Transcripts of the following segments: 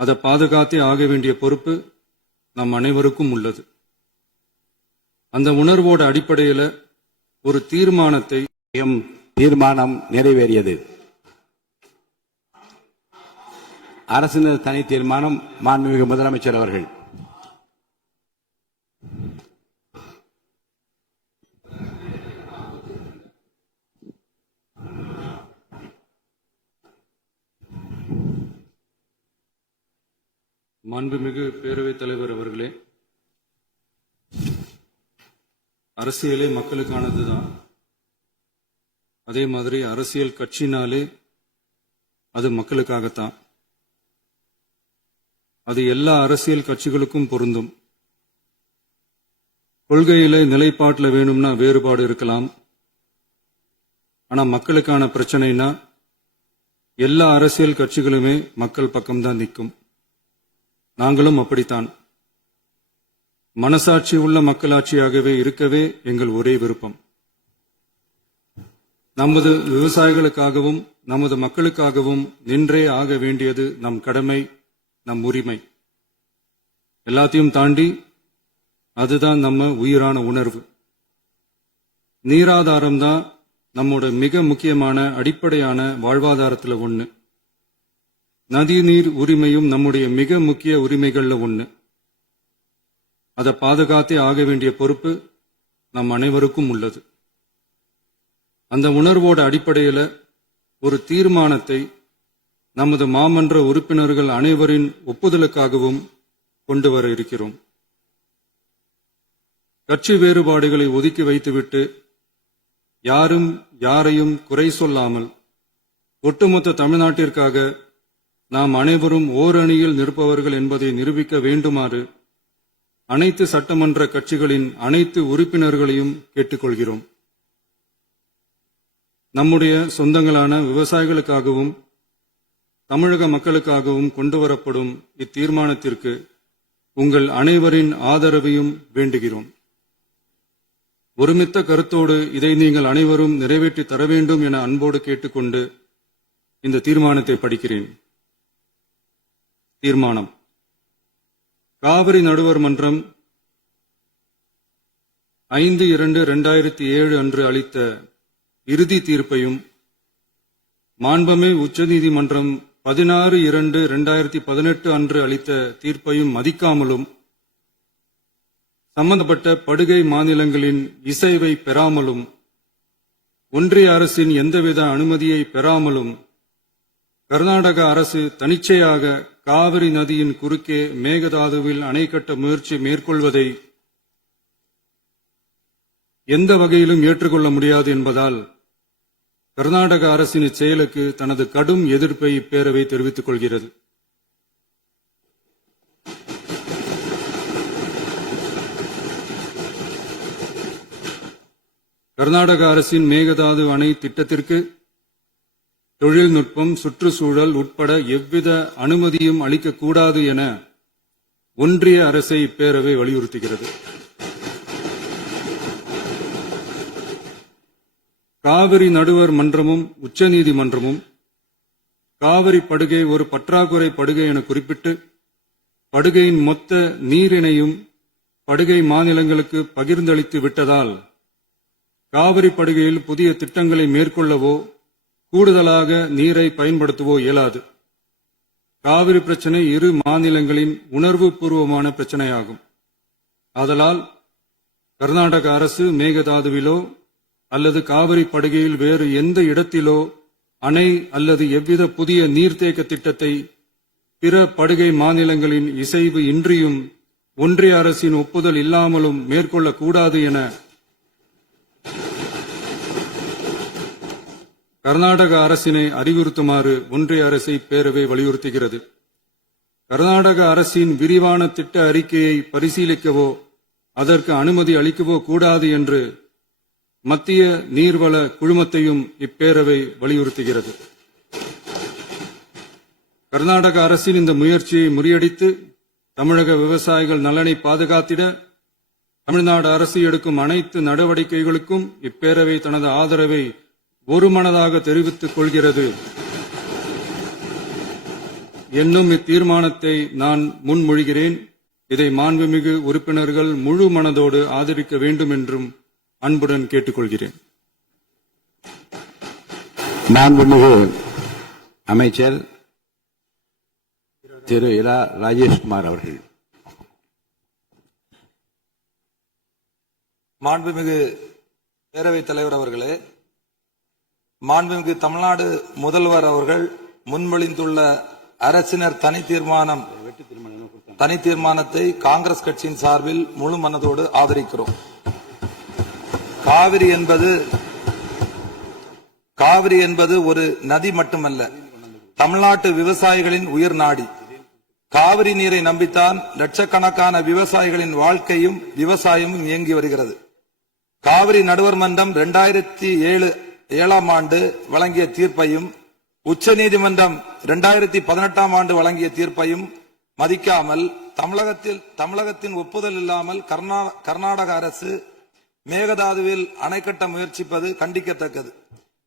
அதை பாதுகாத்தே ஆக வேண்டிய பொறுப்பு நம் அனைவருக்கும் உள்ளது. அந்த உணர்வோட அடிப்படையில் ஒரு தீர்மானம் நிறைவேறியது. அரசின் தனி தீர்மானம். மாண்புமிகு முதலமைச்சர் அவர்கள். மாண்புமிகு பேரவைத் தலைவர் அவர்களே, அரசியலே மக்களுக்கானதுதான். அதே மாதிரி அரசியல் கட்சினாலே அது மக்களுக்காகத்தான். அது எல்லா அரசியல் கட்சிகளுக்கும் பொருந்தும். கொள்கையில நிலைப்பாட்டில் வேணும்னா வேறுபாடு இருக்கலாம். ஆனா மக்களுக்கான பிரச்சனைனா எல்லா அரசியல் கட்சிகளுமே மக்கள் பக்கம்தான் நிற்கும். நாங்களும் அப்படித்தான். மனசாட்சி உள்ள மக்களாட்சியாகவே இருக்கவே எங்கள் ஒரே விருப்பம். நமது விவசாயிகளுக்காகவும் நமது மக்களுக்காகவும் நின்றே ஆக வேண்டியது நம் கடமை, நம் உரிமை. எல்லாத்தையும் தாண்டி அதுதான் நம்ம உயிரான உணர்வு. நீராதாரம் தான் நம்மோட மிக முக்கியமான அடிப்படையான வாழ்வாதாரத்தில் ஒன்று. நதிநீர் உரிமையும் நம்முடைய மிக முக்கிய உரிமைகள்ல ஒன்று. அதை பாதுகாத்தே ஆக வேண்டிய பொறுப்பு நம் அனைவருக்கும் உள்ளது. அந்த உணர்வோட அடிப்படையில் ஒரு தீர்மானத்தை நமது மாமன்ற உறுப்பினர்கள் அனைவரின் ஒப்புதலுக்காகவும் கொண்டு வர இருக்கிறோம். கட்சி வேறுபாடுகளை ஒதுக்கி வைத்துவிட்டு யாரும் யாரையும் குறை சொல்லாமல் ஒட்டுமொத்த தமிழ்நாட்டிற்காக நாம் அனைவரும் ஓரணியில் நிற்பவர்கள் என்பதை நிரூபிக்க வேண்டுமாறு அனைத்து சட்டமன்ற கட்சிகளின் அனைத்து உறுப்பினர்களையும் கேட்டுக்கொள்கிறோம். நம்முடைய சொந்தங்களான விவசாயிகளுக்காகவும் தமிழக மக்களுக்காகவும் கொண்டுவரப்படும் இத்தீர்மானத்திற்கு உங்கள் அனைவரின் ஆதரவையும் வேண்டுகிறோம். ஒருமித்த கருத்தோடு இதை நீங்கள் அனைவரும் நிறைவேற்றி தர வேண்டும் என அன்போடு கேட்டுக்கொண்டு இந்த தீர்மானத்தை படிக்கிறேன். தீர்மானம்: காவிரி நடுவர் மன்றம் 5/2/2007 அன்று அளித்த இறுதி தீர்ப்பையும் மாண்புமிகு உச்சநீதிமன்றம் 16/2/2018 அன்று அளித்த தீர்ப்பையும் மதிக்காமலும் சம்பந்தப்பட்ட படுகை மாநிலங்களின் இசைவை பெறாமலும் ஒன்றிய அரசின் எந்தவித அனுமதியை பெறாமலும் கர்நாடக அரசு தனிச்சையாக காவிரி நதியின் குறுக்கே மேகதாதுவில் அணை கட்ட முயற்சி மேற்கொள்வதை எந்த வகையிலும் ஏற்றுக்கொள்ள முடியாது என்பதால் கர்நாடக அரசின் இச்செயலுக்கு தனது கடும் எதிர்ப்பை இப்பேரவை தெரிவித்துக் கொள்கிறது. கர்நாடக அரசின் மேகதாது அணை திட்டத்திற்கு தொழில்நுட்பம், சுற்றுச்சூழல் உட்பட எவ்வித அனுமதியும் அளிக்கக்கூடாது என ஒன்றிய அரசை இப்பேரவை வலியுறுத்துகிறது. காவிரி நடுவர் மன்றமும் உச்சநீதிமன்றமும் காவிரி படுகை ஒரு பற்றாக்குறை படுகை என குறிப்பிட்டு படுகையின் மொத்த நீரினையும் படுகை மாநிலங்களுக்கு பகிர்ந்தளித்து விட்டதால் காவிரி படுகையில் புதிய திட்டங்களை மேற்கொள்ளவோ கூடுதலாக நீரை பயன்படுத்தவோ இயலாது. காவிரி பிரச்சனை இரு மாநிலங்களின் உணர்வு பூர்வமான பிரச்சனையாகும். ஆதலால் கர்நாடக அரசு மேகதாதுவிலோ அல்லது காவிரி படுகையில் வேறு எந்த இடத்திலோ அணை அல்லது எவ்வித புதிய நீர்த்தேக்க திட்டத்தை பிற படுகை மாநிலங்களின் இசைவு இன்றியும் ஒன்றிய அரசின் ஒப்புதல் இல்லாமலும் மேற்கொள்ளக்கூடாது என கர்நாடக அரசினை அறிவுறுத்துமாறு ஒன்றிய அரசை பேரவை வலியுறுத்துகிறது. கர்நாடக அரசின் விரிவான திட்ட அறிக்கையை பரிசீலிக்கவோ அதற்கு அனுமதி அளிக்கவோ கூடாது என்று மத்திய நீர்வள குழுமத்தையும் இப்பேரவை வலியுறுத்துகிறது. கர்நாடக அரசின் இந்த முயற்சியை முறியடித்து தமிழக விவசாயிகள் நலனை பாதுகாத்திட தமிழ்நாடு அரசு எடுக்கும் அனைத்து நடவடிக்கைகளுக்கும் இப்பேரவை தனது ஆதரவை ஒருமனதாக தெரிவித்துக் கொள்கிறது. என்னும் இத்தீர்மானத்தை நான் முன்மொழிகிறேன். இதை மாண்புமிகு உறுப்பினர்கள் முழு மனதோடு ஆதரிக்க வேண்டும் என்றும் அன்புடன் கேட்டுக்கொள்கிறேன். மாண்புமிகு அமைச்சர் திரு இரா ராஜேஷ்குமார் அவர்கள். மாண்புமிகு பேரவைத் தலைவர் அவர்களே, மாண்புமிகு தமிழ்நாடு முதல்வர் அவர்கள் முன்மொழிந்துள்ள அரசினர் தனி தீர்மானத்தை காங்கிரஸ் கட்சியின் சார்பில் முழு மனதோடு ஆதரிக்கிறோம். காவிரி என்பது ஒரு நதி மட்டுமல்ல, தமிழ்நாட்டு விவசாயிகளின் உயிர் நாடி. காவிரி நீரை நம்பித்தான் லட்சக்கணக்கான விவசாயிகளின் வாழ்க்கையும் விவசாயமும் இயங்கி வருகிறது. காவிரி நடுவர் மன்றம் 2007 ஆண்டு வழங்கிய தீர்ப்பையும் உச்சநீதிமன்றம் 2018 ஆண்டு வழங்கிய தீர்ப்பையும் மதிக்காமல் தமிழகத்தின் ஒப்புதல் இல்லாமல் கர்நாடக அரசு மேகதாதுவில் அணை கட்ட முயற்சிப்பது கண்டிக்கத்தக்கது.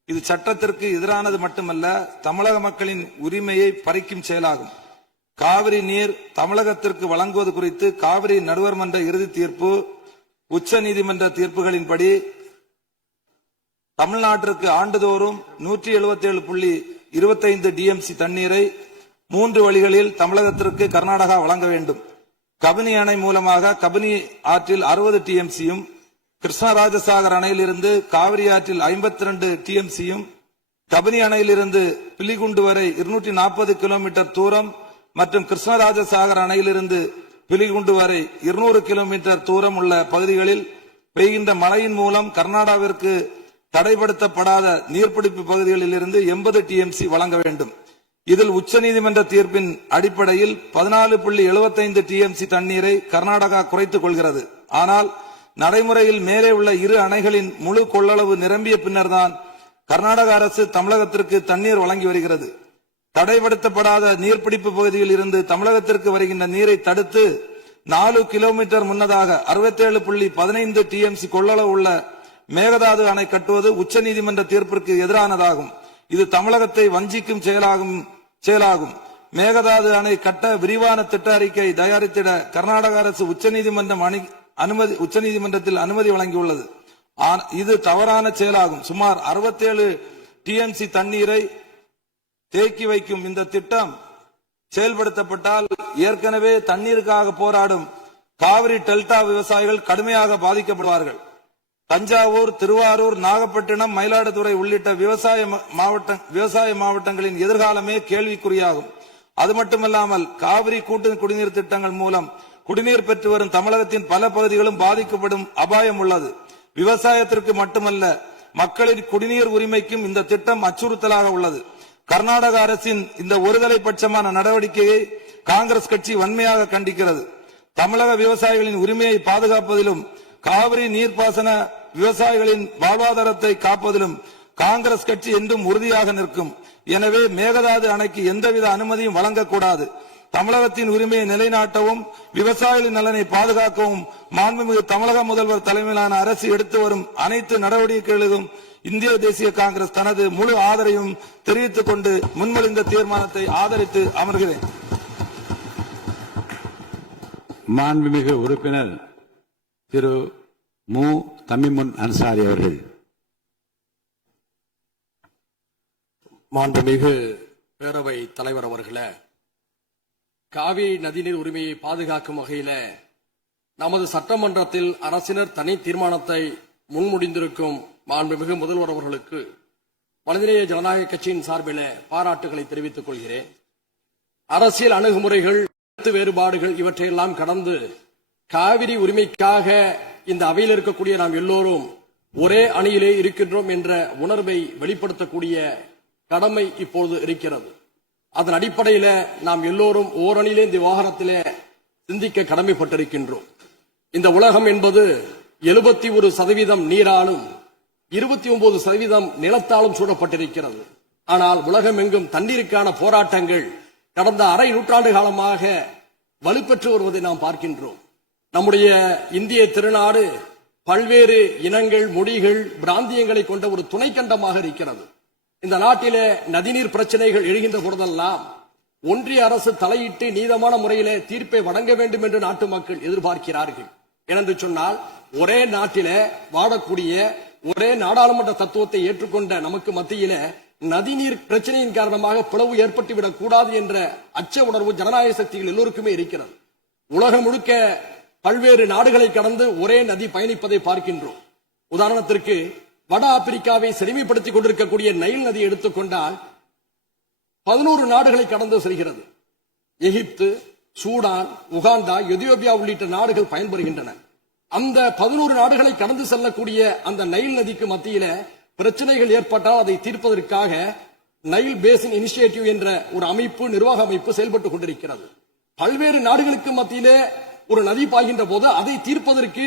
இது சட்டத்திற்கு எதிரானது மட்டுமல்ல, தமிழக மக்களின் உரிமையை பறிக்கும் செயலாகும். காவிரி நீர் தமிழகத்திற்கு வழங்குவது குறித்து காவிரி நடுவர் மன்ற இறுதி தீர்ப்பு, உச்ச நீதிமன்ற தீர்ப்புகளின்படி தமிழ்நாட்டிற்கு ஆண்டுதோறும் 177.25 டிஎம்சி தண்ணீரை 3 வழிகளில் தமிழகத்திற்கு கர்நாடகா வழங்க வேண்டும். கபினி அணை மூலமாக கபினி ஆற்றில் 60 டிஎம்சியும், கிருஷ்ணராஜசாகர் அணையிலிருந்து காவிரி ஆற்றில் 52 டிஎம்சியும், கபினி அணையிலிருந்து பிலிகுண்டு வரை 240 கிலோமீட்டர் தூரம் மற்றும் கிருஷ்ணராஜசாகர் அணையிலிருந்து பிலிகுண்டு வரை 200 கிலோமீட்டர் தூரம் உள்ள பகுதிகளில் பெய்கின்ற மழையின் மூலம் கர்நாடகாவிற்கு தடைப்படுத்தப்படாத நீர்பிடிப்பு பகுதிகளில் இருந்து 80 டிஎம்சி வழங்க வேண்டும். இதில் உச்சநீதிமன்ற தீர்ப்பின் அடிப்படையில் 14.75 டிஎம்சி தண்ணீரை கர்நாடகா குறைத்துக் கொள்கிறது. ஆனால் நடைமுறையில் மேலே உள்ள இரு அணைகளின் முழு கொள்ளளவு நிரம்பிய பின்னர்தான் கர்நாடக அரசு தமிழகத்திற்கு தண்ணீர் வழங்கி வருகிறது. தடைப்படுத்தப்படாத நீர்பிடிப்பு பகுதியில் இருந்து தமிழகத்திற்கு வருகின்ற நீரை தடுத்து 4 கிலோமீட்டர் முன்னதாக 67.15 டிஎம்சி கொள்ளளவு உள்ள மேகதாது அணை கட்டுவது உச்சநீதிமன்ற தீர்ப்பிற்கு எதிரானதாகும். இது தமிழகத்தை வஞ்சிக்கும் செயலாகும். மேகதாது அணை கட்ட விரிவான திட்ட அறிக்கை தயாரித்திட கர்நாடக அரசு உச்சநீதிமன்றத்தில் அனுமதி வழங்கியுள்ளது. இது தவறான செயலாகும். சுமார் 67 டிஎம்சி தண்ணீரை தேக்கி வைக்கும் இந்த திட்டம் செயல்படுத்தப்பட்டால் ஏற்கனவே தண்ணீருக்காக போராடும் காவிரி டெல்டா விவசாயிகள் கடுமையாக பாதிக்கப்படுவார்கள். தஞ்சாவூர், திருவாரூர், நாகப்பட்டினம், மயிலாடுதுறை உள்ளிட்ட விவசாய மாவட்டங்களின் எதிர்காலமே கேள்விக்குறியாகும். அது மட்டுமல்லாமல் காவிரி கூட்டு குடிநீர் திட்டங்கள் மூலம் குடிநீர் பெற்று வரும் தமிழகத்தின் பல பகுதிகளும் பாதிக்கப்படும் அபாயம் உள்ளது. விவசாயத்திற்கு மட்டுமல்ல, மக்களின் குடிநீர் உரிமைக்கும் இந்த திட்டம் அச்சுறுத்தலாக உள்ளது. கர்நாடக அரசின் இந்த ஒருதலை பட்சமான நடவடிக்கையை காங்கிரஸ் கட்சி வன்மையாக கண்டிக்கிறது. தமிழக விவசாயிகளின் உரிமையை பாதுகாப்பதிலும் காவிரி நீர்ப்பாசன விவசாயிகளின் வாழ்வாதாரத்தை காப்பதிலும் காங்கிரஸ் கட்சி என்றும் உறுதியாக நிற்கும். எனவே மேகதாது அணைக்கு எந்தவித அனுமதியும் வழங்கக்கூடாது. தமிழகத்தின் உரிமையை நிலைநாட்டவும் விவசாயிகளின் நலனை பாதுகாக்கவும் மாண்புமிகு தமிழக முதல்வர் தலைமையிலான அரசு எடுத்து வரும் அனைத்து நடவடிக்கைகளுக்கும் இந்திய தேசிய காங்கிரஸ் தனது முழு ஆதரவையும் தெரிவித்துக் கொண்டு முன்மொழிந்த தீர்மானத்தை ஆதரித்து அமர்கிறேன். மாண்புமிகு உறுப்பினர் திரு மு தமிமுன் அன்சாரி அவர்கள். மாண்புமிகு பேரவை தலைவர் அவர்களே, காவிரி நதிநீர் உரிமையை பாதுகாக்கும் வகையில நமது சட்டமன்றத்தில் அரசினர் தனி தீர்மானத்தை முன்மொழிந்திருக்கும் மாண்புமிகு முதல்வர் அவர்களுக்கு மனிதநேய ஜனநாயக கட்சியின் சார்பில் பாராட்டுகளை தெரிவித்துக் கொள்கிறேன். அரசியல் அணுகுமுறைகள், கருத்து வேறுபாடுகள் இவற்றையெல்லாம் கடந்து காவிரி உரிமைக்காக இந்த அவையில் இருக்கக்கூடிய நாம் எல்லோரும் ஒரே அணியிலே இருக்கின்றோம் என்ற உணர்வை வெளிப்படுத்தக்கூடிய கடமை இப்போது இருக்கிறது. அதன் அடிப்படையில நாம் எல்லோரும் ஓரணியிலே இந்த விவகாரத்திலே சிந்திக்க கடமைப்பட்டிருக்கின்றோம். இந்த உலகம் என்பது 71% நீராலும் 29% நிலத்தாலும் சூழப்பட்டிருக்கிறது. ஆனால் உலகம் எங்கும் தண்ணீருக்கான போராட்டங்கள் கடந்த அரை நூற்றாண்டு காலமாக வலுப்பெற்று வருவதை நாம் பார்க்கின்றோம். நம்முடைய இந்திய திருநாடு பல்வேறு இனங்கள், மொழிகள், பிராந்தியங்களை கொண்ட ஒரு துணைக்கண்டமாக இருக்கிறது. இந்த நாட்டிலே நதிநீர் பிரச்சனைகள் எழுகின்ற பொழுதெல்லாம் ஒன்றிய அரசு தலையிட்டு நீதமான முறையிலே தீர்ப்பை வழங்க வேண்டும் என்று நாட்டு மக்கள் எதிர்பார்க்கிறார்கள். ஏனென்று சொன்னால் ஒரே நாட்டிலே வாழக்கூடிய ஒரே நாடாளுமன்ற தத்துவத்தை ஏற்றுக்கொண்ட நமக்கு மத்தியில நதிநீர் பிரச்சனையின் காரணமாக பிளவு ஏற்பட்டுவிடக் கூடாது என்ற அச்ச உணர்வு ஜனநாயக சக்திகள் எல்லோருக்குமே இருக்கிறது. உலகம் முழுக்க பல்வேறு நாடுகளை கடந்து ஒரே நதி பயணிப்பதை பார்க்கின்றோம். உதாரணத்திற்கு வட ஆப்பிரிக்காவை செழுமைப்படுத்திக் கொண்டிருக்கக்கூடிய நைல் நதி எடுத்துக்கொண்டால் 11 நாடுகளை கடந்து செல்கிறது. எகிப்து, சூடான், உகாண்டா, எதியோப்பியா உள்ளிட்ட நாடுகள் பயன்பெறுகின்றன. அந்த 11 நாடுகளை கடந்து செல்லக்கூடிய அந்த நைல் நதிக்கு மத்தியில பிரச்சனைகள் ஏற்பட்டால் அதை தீர்ப்பதற்காக நைல் பேசின் இனிஷியேட்டிவ் என்ற ஒரு அமைப்பு, நிர்வாக அமைப்பு செயல்பட்டுக் கொண்டிருக்கிறது. பல்வேறு நாடுகளுக்கு மத்தியிலே ஒரு நதி பாய்கின்ற போது அதை தீர்ப்பதற்கு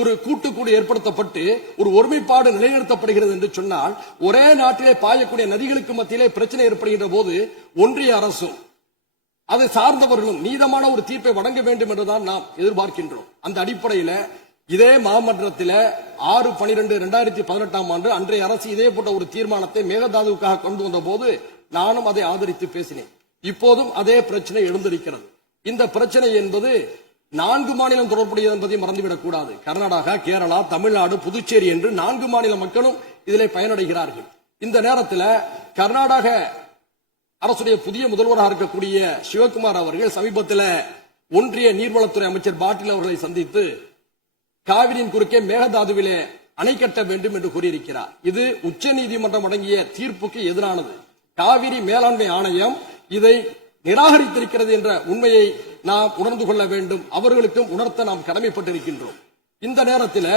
ஒரு கூட்டுக்குழு ஏற்படுத்தப்பட்டு ஒரு ஒருமைப்பாடு நிலைநிறுத்தப்படுகிறது என்று சொன்னால், ஒரே நாட்டிலே பாயக்கூடிய நதிகளுக்கு மத்தியிலே பிரச்சனை ஏற்படுகின்ற போது ஒன்றிய அரசும் அதை சார்ந்தவர்களும் நீதமான ஒரு தீர்ப்பை வழங்க வேண்டும் என்றுதான் நாம் எதிர்பார்க்கின்றோம். அந்த அடிப்படையில இதே மாமன்றத்தில் 6/12/2018 அன்றைய அரசு இதே போன்ற ஒரு தீர்மானத்தை மேகதாதுவுக்காக கொண்டு வந்த போது நானும் அதை ஆதரித்து பேசினேன். இப்போதும் அதே பிரச்சனை எழுந்திருக்கிறது. இந்த பிரச்சனை என்பது 4 மாநிலம் தொடர்புடையது என்பதை மறந்துவிடக் கூடாது. கர்நாடகா, கேரளா, தமிழ்நாடு, புதுச்சேரி என்று 4 மாநில மக்களும் இதிலே பயனடைகிறார்கள். இந்த நேரத்தில் கர்நாடக அரசுடைய புதிய முதல்வராக இருக்கக்கூடிய சிவகுமார் அவர்கள் சமீபத்தில் ஒன்றிய நீர்வளத்துறை அமைச்சர் பாட்டீல் அவர்களை சந்தித்து காவிரியின் குறுக்கே மேகதாதுவிலே அணை கட்ட வேண்டும் என்று கூறியிருக்கிறார். இது உச்சநீதிமன்றம் வழங்கிய தீர்ப்புக்கு எதிரானது. காவிரி மேலாண்மை ஆணையம் இதை நிராகரித்திருக்கிறது என்ற உண்மையை நாம் உணர்ந்து கொள்ள வேண்டும். அவர்களுக்கும் உணர்த்த நாம் கடமைப்பட்டிருக்கின்றோம். இந்த நேரத்தில்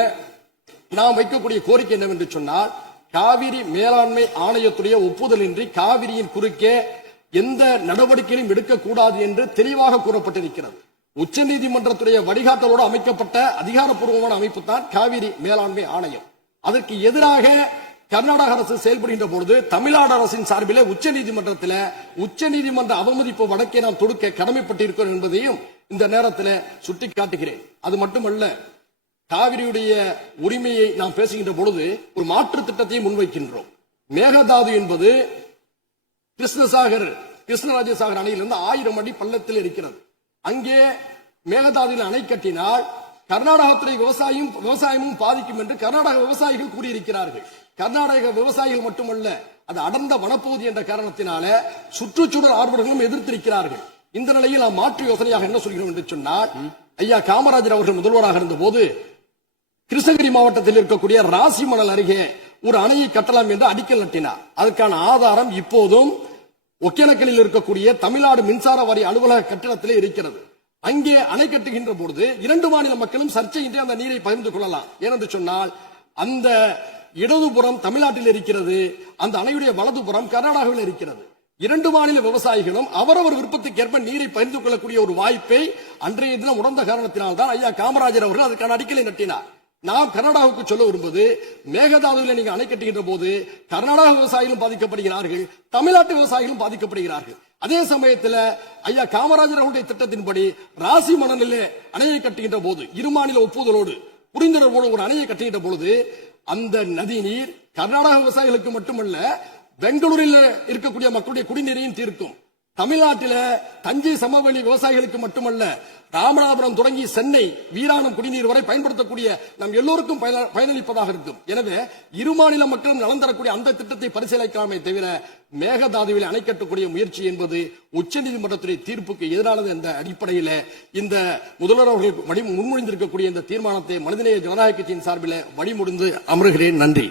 நாம் வைக்கக்கூடிய கோரிக்கை என்னவென்று சொன்னால், காவிரி மேலாண்மை ஆணையத்துடைய ஒப்புதலின்றி காவிரியின் குறுக்கே எந்த நடவடிக்கையும் எடுக்கக்கூடாது என்று தெளிவாக கூறப்பட்டிருக்கிறது. உச்சநீதிமன்றத்துடைய வழிகாட்டலோடு அமைக்கப்பட்ட அதிகாரப்பூர்வமான அமைப்பு தான் காவிரி மேலாண்மை ஆணையம். அதற்கு எதிராக கர்நாடக அரசு செயல்படுகின்ற பொழுது தமிழ்நாடு அரசின் சார்பிலே உச்சநீதிமன்ற அவமதிப்பு வழக்கை நாம் தொடுக்க கடமைப்பட்டிருக்கிறோம் என்பதையும் இந்த நேரத்தில் சுட்டிக்காட்டுகிறேன். அது மட்டுமல்ல, காவிரியுடைய உரிமையை நாம் பேசுகின்ற பொழுது ஒரு மாற்று திட்டத்தை முன்வைக்கின்றோம். மேகதாது என்பது கிருஷ்ணராஜசாகர் அணையிலிருந்து 1000 அடி பள்ளத்தில் இருக்கிறது. அங்கே மேகதாதுவில் அணை கட்டினால் கர்நாடகத்துறை விவசாயமும் பாதிக்கும் என்று கர்நாடக விவசாயிகள் கூறியிருக்கிறார்கள். கர்நாடக விவசாயிகள் மட்டுமல்ல, அது அடர்ந்த வனப்பகுதி என்ற காரணத்தினால சுற்றுச்சூழல் ஆர்வலர்களும் எதிர்த்திருக்கிறார்கள். இந்த நிலையில் நாம் மாற்று யோசனையாக என்ன சொல்கிறோம் என்று சொன்னால், ஐயா காமராஜர் அவர்கள் முதல்வராக இருந்த போது கிருஷ்ணகிரி மாவட்டத்தில் இருக்கக்கூடிய ராசிமணல் அருகே ஒரு அணையை கட்டலாம் என்று அடிக்கல் நட்டினார். அதற்கான ஆதாரம் இப்போதும் ஒகேனக்கலில் இருக்கக்கூடிய தமிழ்நாடு மின்சார வாரிய அலுவலக கட்டிடத்திலே இருக்கிறது. அங்கே அணை கட்டுகின்ற பொழுது 2 மாநில மக்களும் சர்ச்சையின்றி அந்த நீரை பகிர்ந்து கொள்ளலாம். ஏனென்று சொன்னால், அந்த இடதுபுறம் தமிழ்நாட்டில் இருக்கிறது, அந்த அணையுடைய வலதுபுறம் கர்நாடகாவில் இருக்கிறது. 2 மாநில விவசாயிகளும் அவரவர் விருப்பத்துக்கேற்ப நீரை பகிர்ந்து கொள்ளக்கூடிய ஒரு வாய்ப்பை அன்றைய தினம் உணர்ந்த காரணத்தினால் தான் ஐயா காமராஜர் அவர்கள் அதற்கான அடிக்கலை நட்டினார். நாம் கர்நாடகாவுக்கு சொல்ல விரும்புவது, மேகதாதுவில் நீங்க அணை கட்டுகின்ற போது கர்நாடக விவசாயிகளும் பாதிக்கப்படுகிறார்கள், தமிழ்நாட்டு விவசாயிகளும் பாதிக்கப்படுகிறார்கள். அதே சமயத்தில் ஐயா காமராஜர் அவருடைய திட்டத்தின்படி ராசி மணலிலே அணையை கட்டுகின்ற போது 2 மாநில ஒப்புதலோடு புரிந்துணர்வோடு ஒரு அணையை கட்டுகின்ற பொழுது அந்த நதி நீர் கர்நாடக விவசாயிகளுக்கு மட்டுமல்ல, பெங்களூரில் இருக்கக்கூடிய மக்களுடைய குடிநீரையும் தீர்க்கும். தமிழ்நாட்டில் தஞ்சை சமவெளி விவசாயிகளுக்கு மட்டுமல்ல, ராமநாதபுரம் தொடங்கி சென்னை வீராணம் குடிநீர் வரை பயன்படுத்தக்கூடிய நம் எல்லோருக்கும் பயனளிப்பதாக இருக்கும். எனவே 2 மாநில மக்களும் நலன் தரக்கூடிய அந்த திட்டத்தை பரிசீலிக்கலாமே தவிர மேகதாதுவில் அணை கட்டக்கூடிய முயற்சி என்பது உச்சநீதிமன்றத்துடைய தீர்ப்புக்கு எதிரானது என்ற அடிப்படையில் இந்த முதல்வர் அவர்கள் முன்மொழிந்திருக்கக்கூடிய இந்த தீர்மானத்தை மனிதநேய ஜனநாயக கட்சியின் சார்பில் வழிமுடிந்து அமர்கிறேன். நன்றி.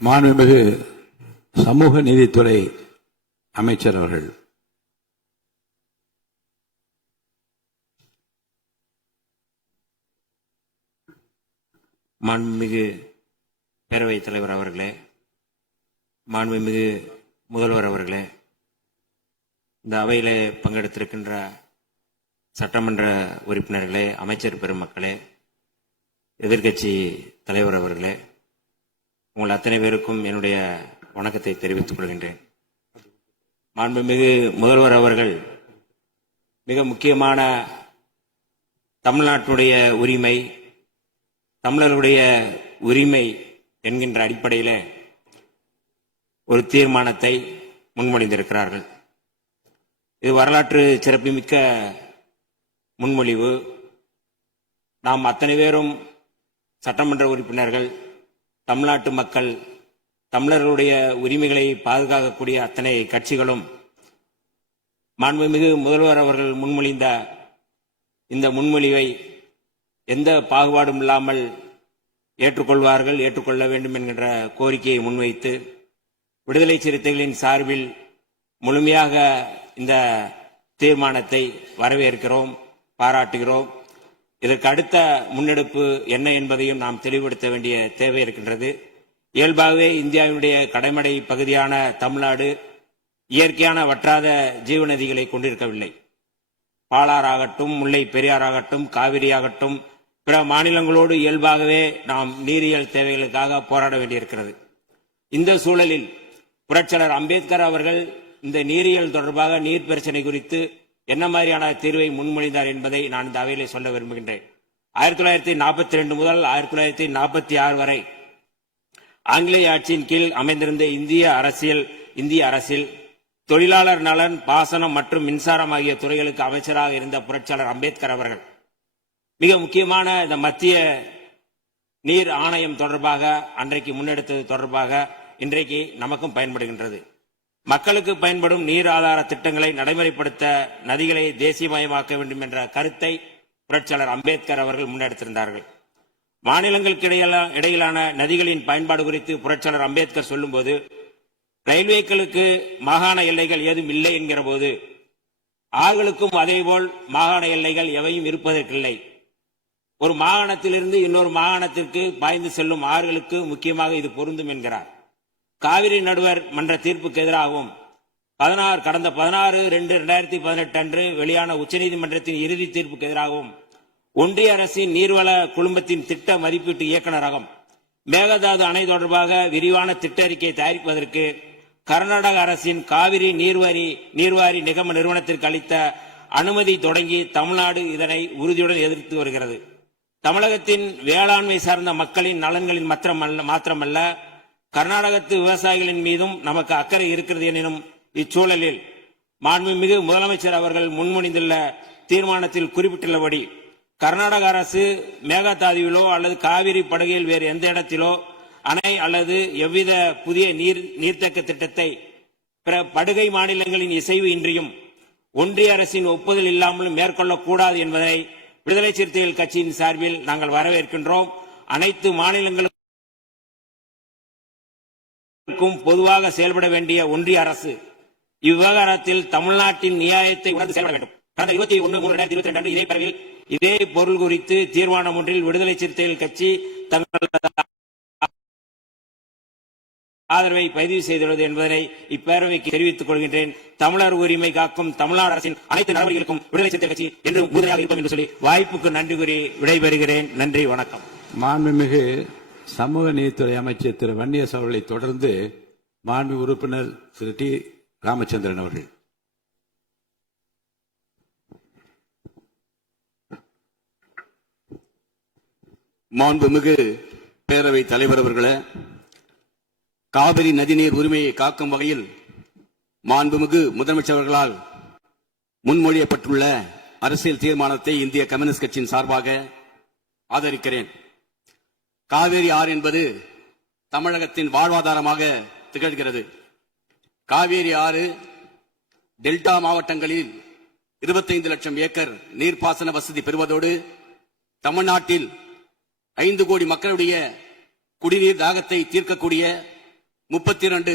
மாண்புமிகு சமூக நீதித்துறை அமைச்சர் அவர்கள். மாண்புமிகு பேரவைத் தலைவர் அவர்களே, மாண்புமிகு முதல்வர் அவர்களே, இந்த அவையிலே பங்கெடுத்திருக்கின்ற சட்டமன்ற உறுப்பினர்களே, அமைச்சர் பெருமக்களே, எதிர்க்கட்சி தலைவர் அவர்களே, உங்கள் அத்தனை பேருக்கும் என்னுடைய வணக்கத்தை தெரிவித்துக் கொள்கின்றேன். மாண்புமிகு முதல்வர் அவர்கள் மிக முக்கியமான தமிழ்நாட்டுடைய உரிமை, தமிழர்களுடைய உரிமை என்கின்ற அடிப்படையில் ஒரு தீர்மானத்தை முன்மொழிந்திருக்கிறார்கள். இது வரலாற்று சிறப்புமிக்க முன்மொழிவு. நாம் அத்தனை பேரும் சட்டமன்ற உறுப்பினர்கள், தமிழ்நாட்டு மக்கள், தமிழர்களுடைய உரிமைகளை பாதுகாக்கக்கூடிய அத்தனை கட்சிகளும் மாண்புமிகு முதல்வர் அவர்கள் முன்மொழிந்த இந்த முன்மொழிவை எந்த பாகுபாடும் இல்லாமல் ஏற்றுக்கொள்வார்கள், ஏற்றுக்கொள்ள வேண்டும் என்கின்ற கோரிக்கையை முன்வைத்து விடுதலை சிறுத்தைகளின் சார்பில் முழுமையாக இந்த தீர்மானத்தை வரவேற்கிறோம், பாராட்டுகிறோம். இதற்கு அடுத்த முன்னெடுப்பு என்ன என்பதையும் நாம் தெளிவுபடுத்த வேண்டிய தேவை இருக்கின்றது. இயல்பாகவே இந்தியாவினுடைய கடைமடை பகுதியான தமிழ்நாடு இயற்கையான வற்றாத ஜீவநதிகளை கொண்டிருக்கவில்லை. பாலாறாகட்டும், முல்லை பெரியாறாகட்டும், காவிரி ஆகட்டும், பிற மாநிலங்களோடு இயல்பாகவே நாம் நீரியல் தேவைகளுக்காக போராட வேண்டியிருக்கிறது. இந்த சூழலில் புரட்சியாளர் அம்பேத்கர் அவர்கள் இந்த நீரியல் தொடர்பாக நீர் பிரச்சனை குறித்து என்ன மாதிரியான தீர்வை முன்மொழிந்தார் என்பதை நான் இந்த அவையிலே சொல்ல விரும்புகின்றேன். 1942 முதல் 1946 வரை ஆங்கிலேய ஆட்சியின் கீழ் அமைந்திருந்த இந்திய அரசில் தொழிலாளர் நலன், பாசனம் மற்றும் மின்சாரம் ஆகிய துறைகளுக்கு அமைச்சராக இருந்த புரட்சியாளர் அம்பேத்கர் அவர்கள் மிக முக்கியமான இந்த மத்திய நீர் ஆணையம் தொடர்பாக அன்றைக்கு முன்னெடுத்தது தொடர்பாக இன்றைக்கு நமக்கும் பயன்படுகின்றது. மக்களுக்கு பயன்படும் நீர் ஆதார திட்டங்களை நடைமுறைப்படுத்த நதிகளை தேசியமயமாக்க வேண்டும் என்ற கருத்தை புரட்சியாளர் அம்பேத்கர் அவர்கள் முன்னெடுத்திருந்தார்கள். மாநிலங்களுக்கு இடையிலான நதிகளின் பயன்பாடு குறித்து புரட்சியாளர் அம்பேத்கர் சொல்லும்போது, ரயில்வேக்களுக்கு மாகாண எல்லைகள் ஏதும் இல்லை என்கிற போது, ஆறுகளுக்கும் அதேபோல் மாகாண எல்லைகள் எவையும் இருப்பதற்கில்லை. ஒரு மாகாணத்திலிருந்து இன்னொரு மாகாணத்திற்கு பாய்ந்து செல்லும் ஆறுகளுக்கு முக்கியமாக இது பொருந்தும் என்கிறார். காவிரி நடுவர் மன்ற தீர்ப்புக்கு எதிராகவும் கடந்த 16/2/2018 அன்று வெளியான உச்சநீதிமன்றத்தின் இறுதி தீர்ப்புக்கு எதிராகவும் ஒன்றிய அரசின் நீர்வள குழுமத்தின் திட்ட மதிப்பீட்டு இயக்குநரகம் மேகதாது அணை தொடர்பாக விரிவான திட்ட அறிக்கை தயாரிப்பதற்கு கர்நாடக அரசின் காவிரி நீர்வாரி நிகம நிறுவனத்திற்கு அளித்த அனுமதி தொடங்கி தமிழ்நாடு இதனை உறுதியுடன் எதிர்த்து வருகிறது. தமிழகத்தின் வேளாண்மை சார்ந்த மக்களின் நலன்களில் மாத்திரமல்ல, கர்நாடகத்து விவசாயிகளின் மீதும் நமக்கு அக்கறை இருக்கிறது எனினும் இச்சூழலில் மாண்புமிகு முதலமைச்சர் அவர்கள் முன்மொழிந்துள்ள தீர்மானத்தில் குறிப்பிட்டுள்ளபடி கர்நாடக அரசு மேகதாதுவிலோ அல்லது காவிரி படுகையில் வேறு எந்த இடத்திலோ அணை அல்லது எவ்வித புதிய நீர்த்தேக்க திட்டத்தை பிற படுகை மாநிலங்களின் இசைவு இன்றியும் ஒன்றிய அரசின் ஒப்புதல் இல்லாமலும் மேற்கொள்ளக்கூடாது என்பதை விடுதலை சிறுத்தைகள் கட்சியின் சார்பில் நாங்கள் வரவேற்கின்றோம். அனைத்து மாநிலங்களுக்கும் பொதுவாக செயல்பட வேண்டிய ஒன்றிய அரசு இவ்விவகாரத்தில் தமிழ்நாட்டின் நியாயத்தை உணர்ந்து செயல்பட வேண்டும். கடந்த 21/3/2022 அன்று இதே பரவில் இதே பொருள் குறித்து தீர்மானம் ஒன்றில் விடுதலை சிறுத்தைகள் கட்சி தங்களது ஆதரவை பதிவு செய்துள்ளது என்பதனை இப்பேரவைக்கு தெரிவித்துக் கொள்கின்றேன். தமிழர் உரிமை காக்கும் தமிழ்நாடு அரசின் அனைத்து நடவடிக்கைகளுக்கும் விடுதலை சிறுத்தை கட்சி என்று உறுதியாக இருப்போம் என்று சொல்லி வாய்ப்புக்கு நன்றி கூறி விடைபெறுகிறேன். நன்றி, வணக்கம். மாண்புமிகு சமூக நீதித்துறை அமைச்சர் திரு வன்னியரசு அவர்களை தொடர்ந்து மாண்பு உறுப்பினர் திரு டி ராமச்சந்திரன் அவர்கள். மாண்புமிகு பேரவைத் தலைவர் அவர்களே, காவிரி நதிநீர் உரிமையை காக்கும் வகையில் மாண்புமிகு முதலமைச்சர் அவர்களால் முன்மொழியப்பட்டுள்ள அரசியல் தீர்மானத்தை இந்திய கம்யூனிஸ்ட் கட்சியின் சார்பாக ஆதரிக்கிறேன். காவிரி ஆறு என்பது தமிழகத்தின் வாழ்வாதாரமாக திகழ்கிறது. காவிரி ஆறு டெல்டா மாவட்டங்களில் 25 லட்சம் ஏக்கர் நீர்ப்பாசன வசதி பெறுவதோடு தமிழ்நாட்டில் 5 கோடி மக்களுடைய குடிநீர் தாகத்தை தீர்க்கக்கூடிய 32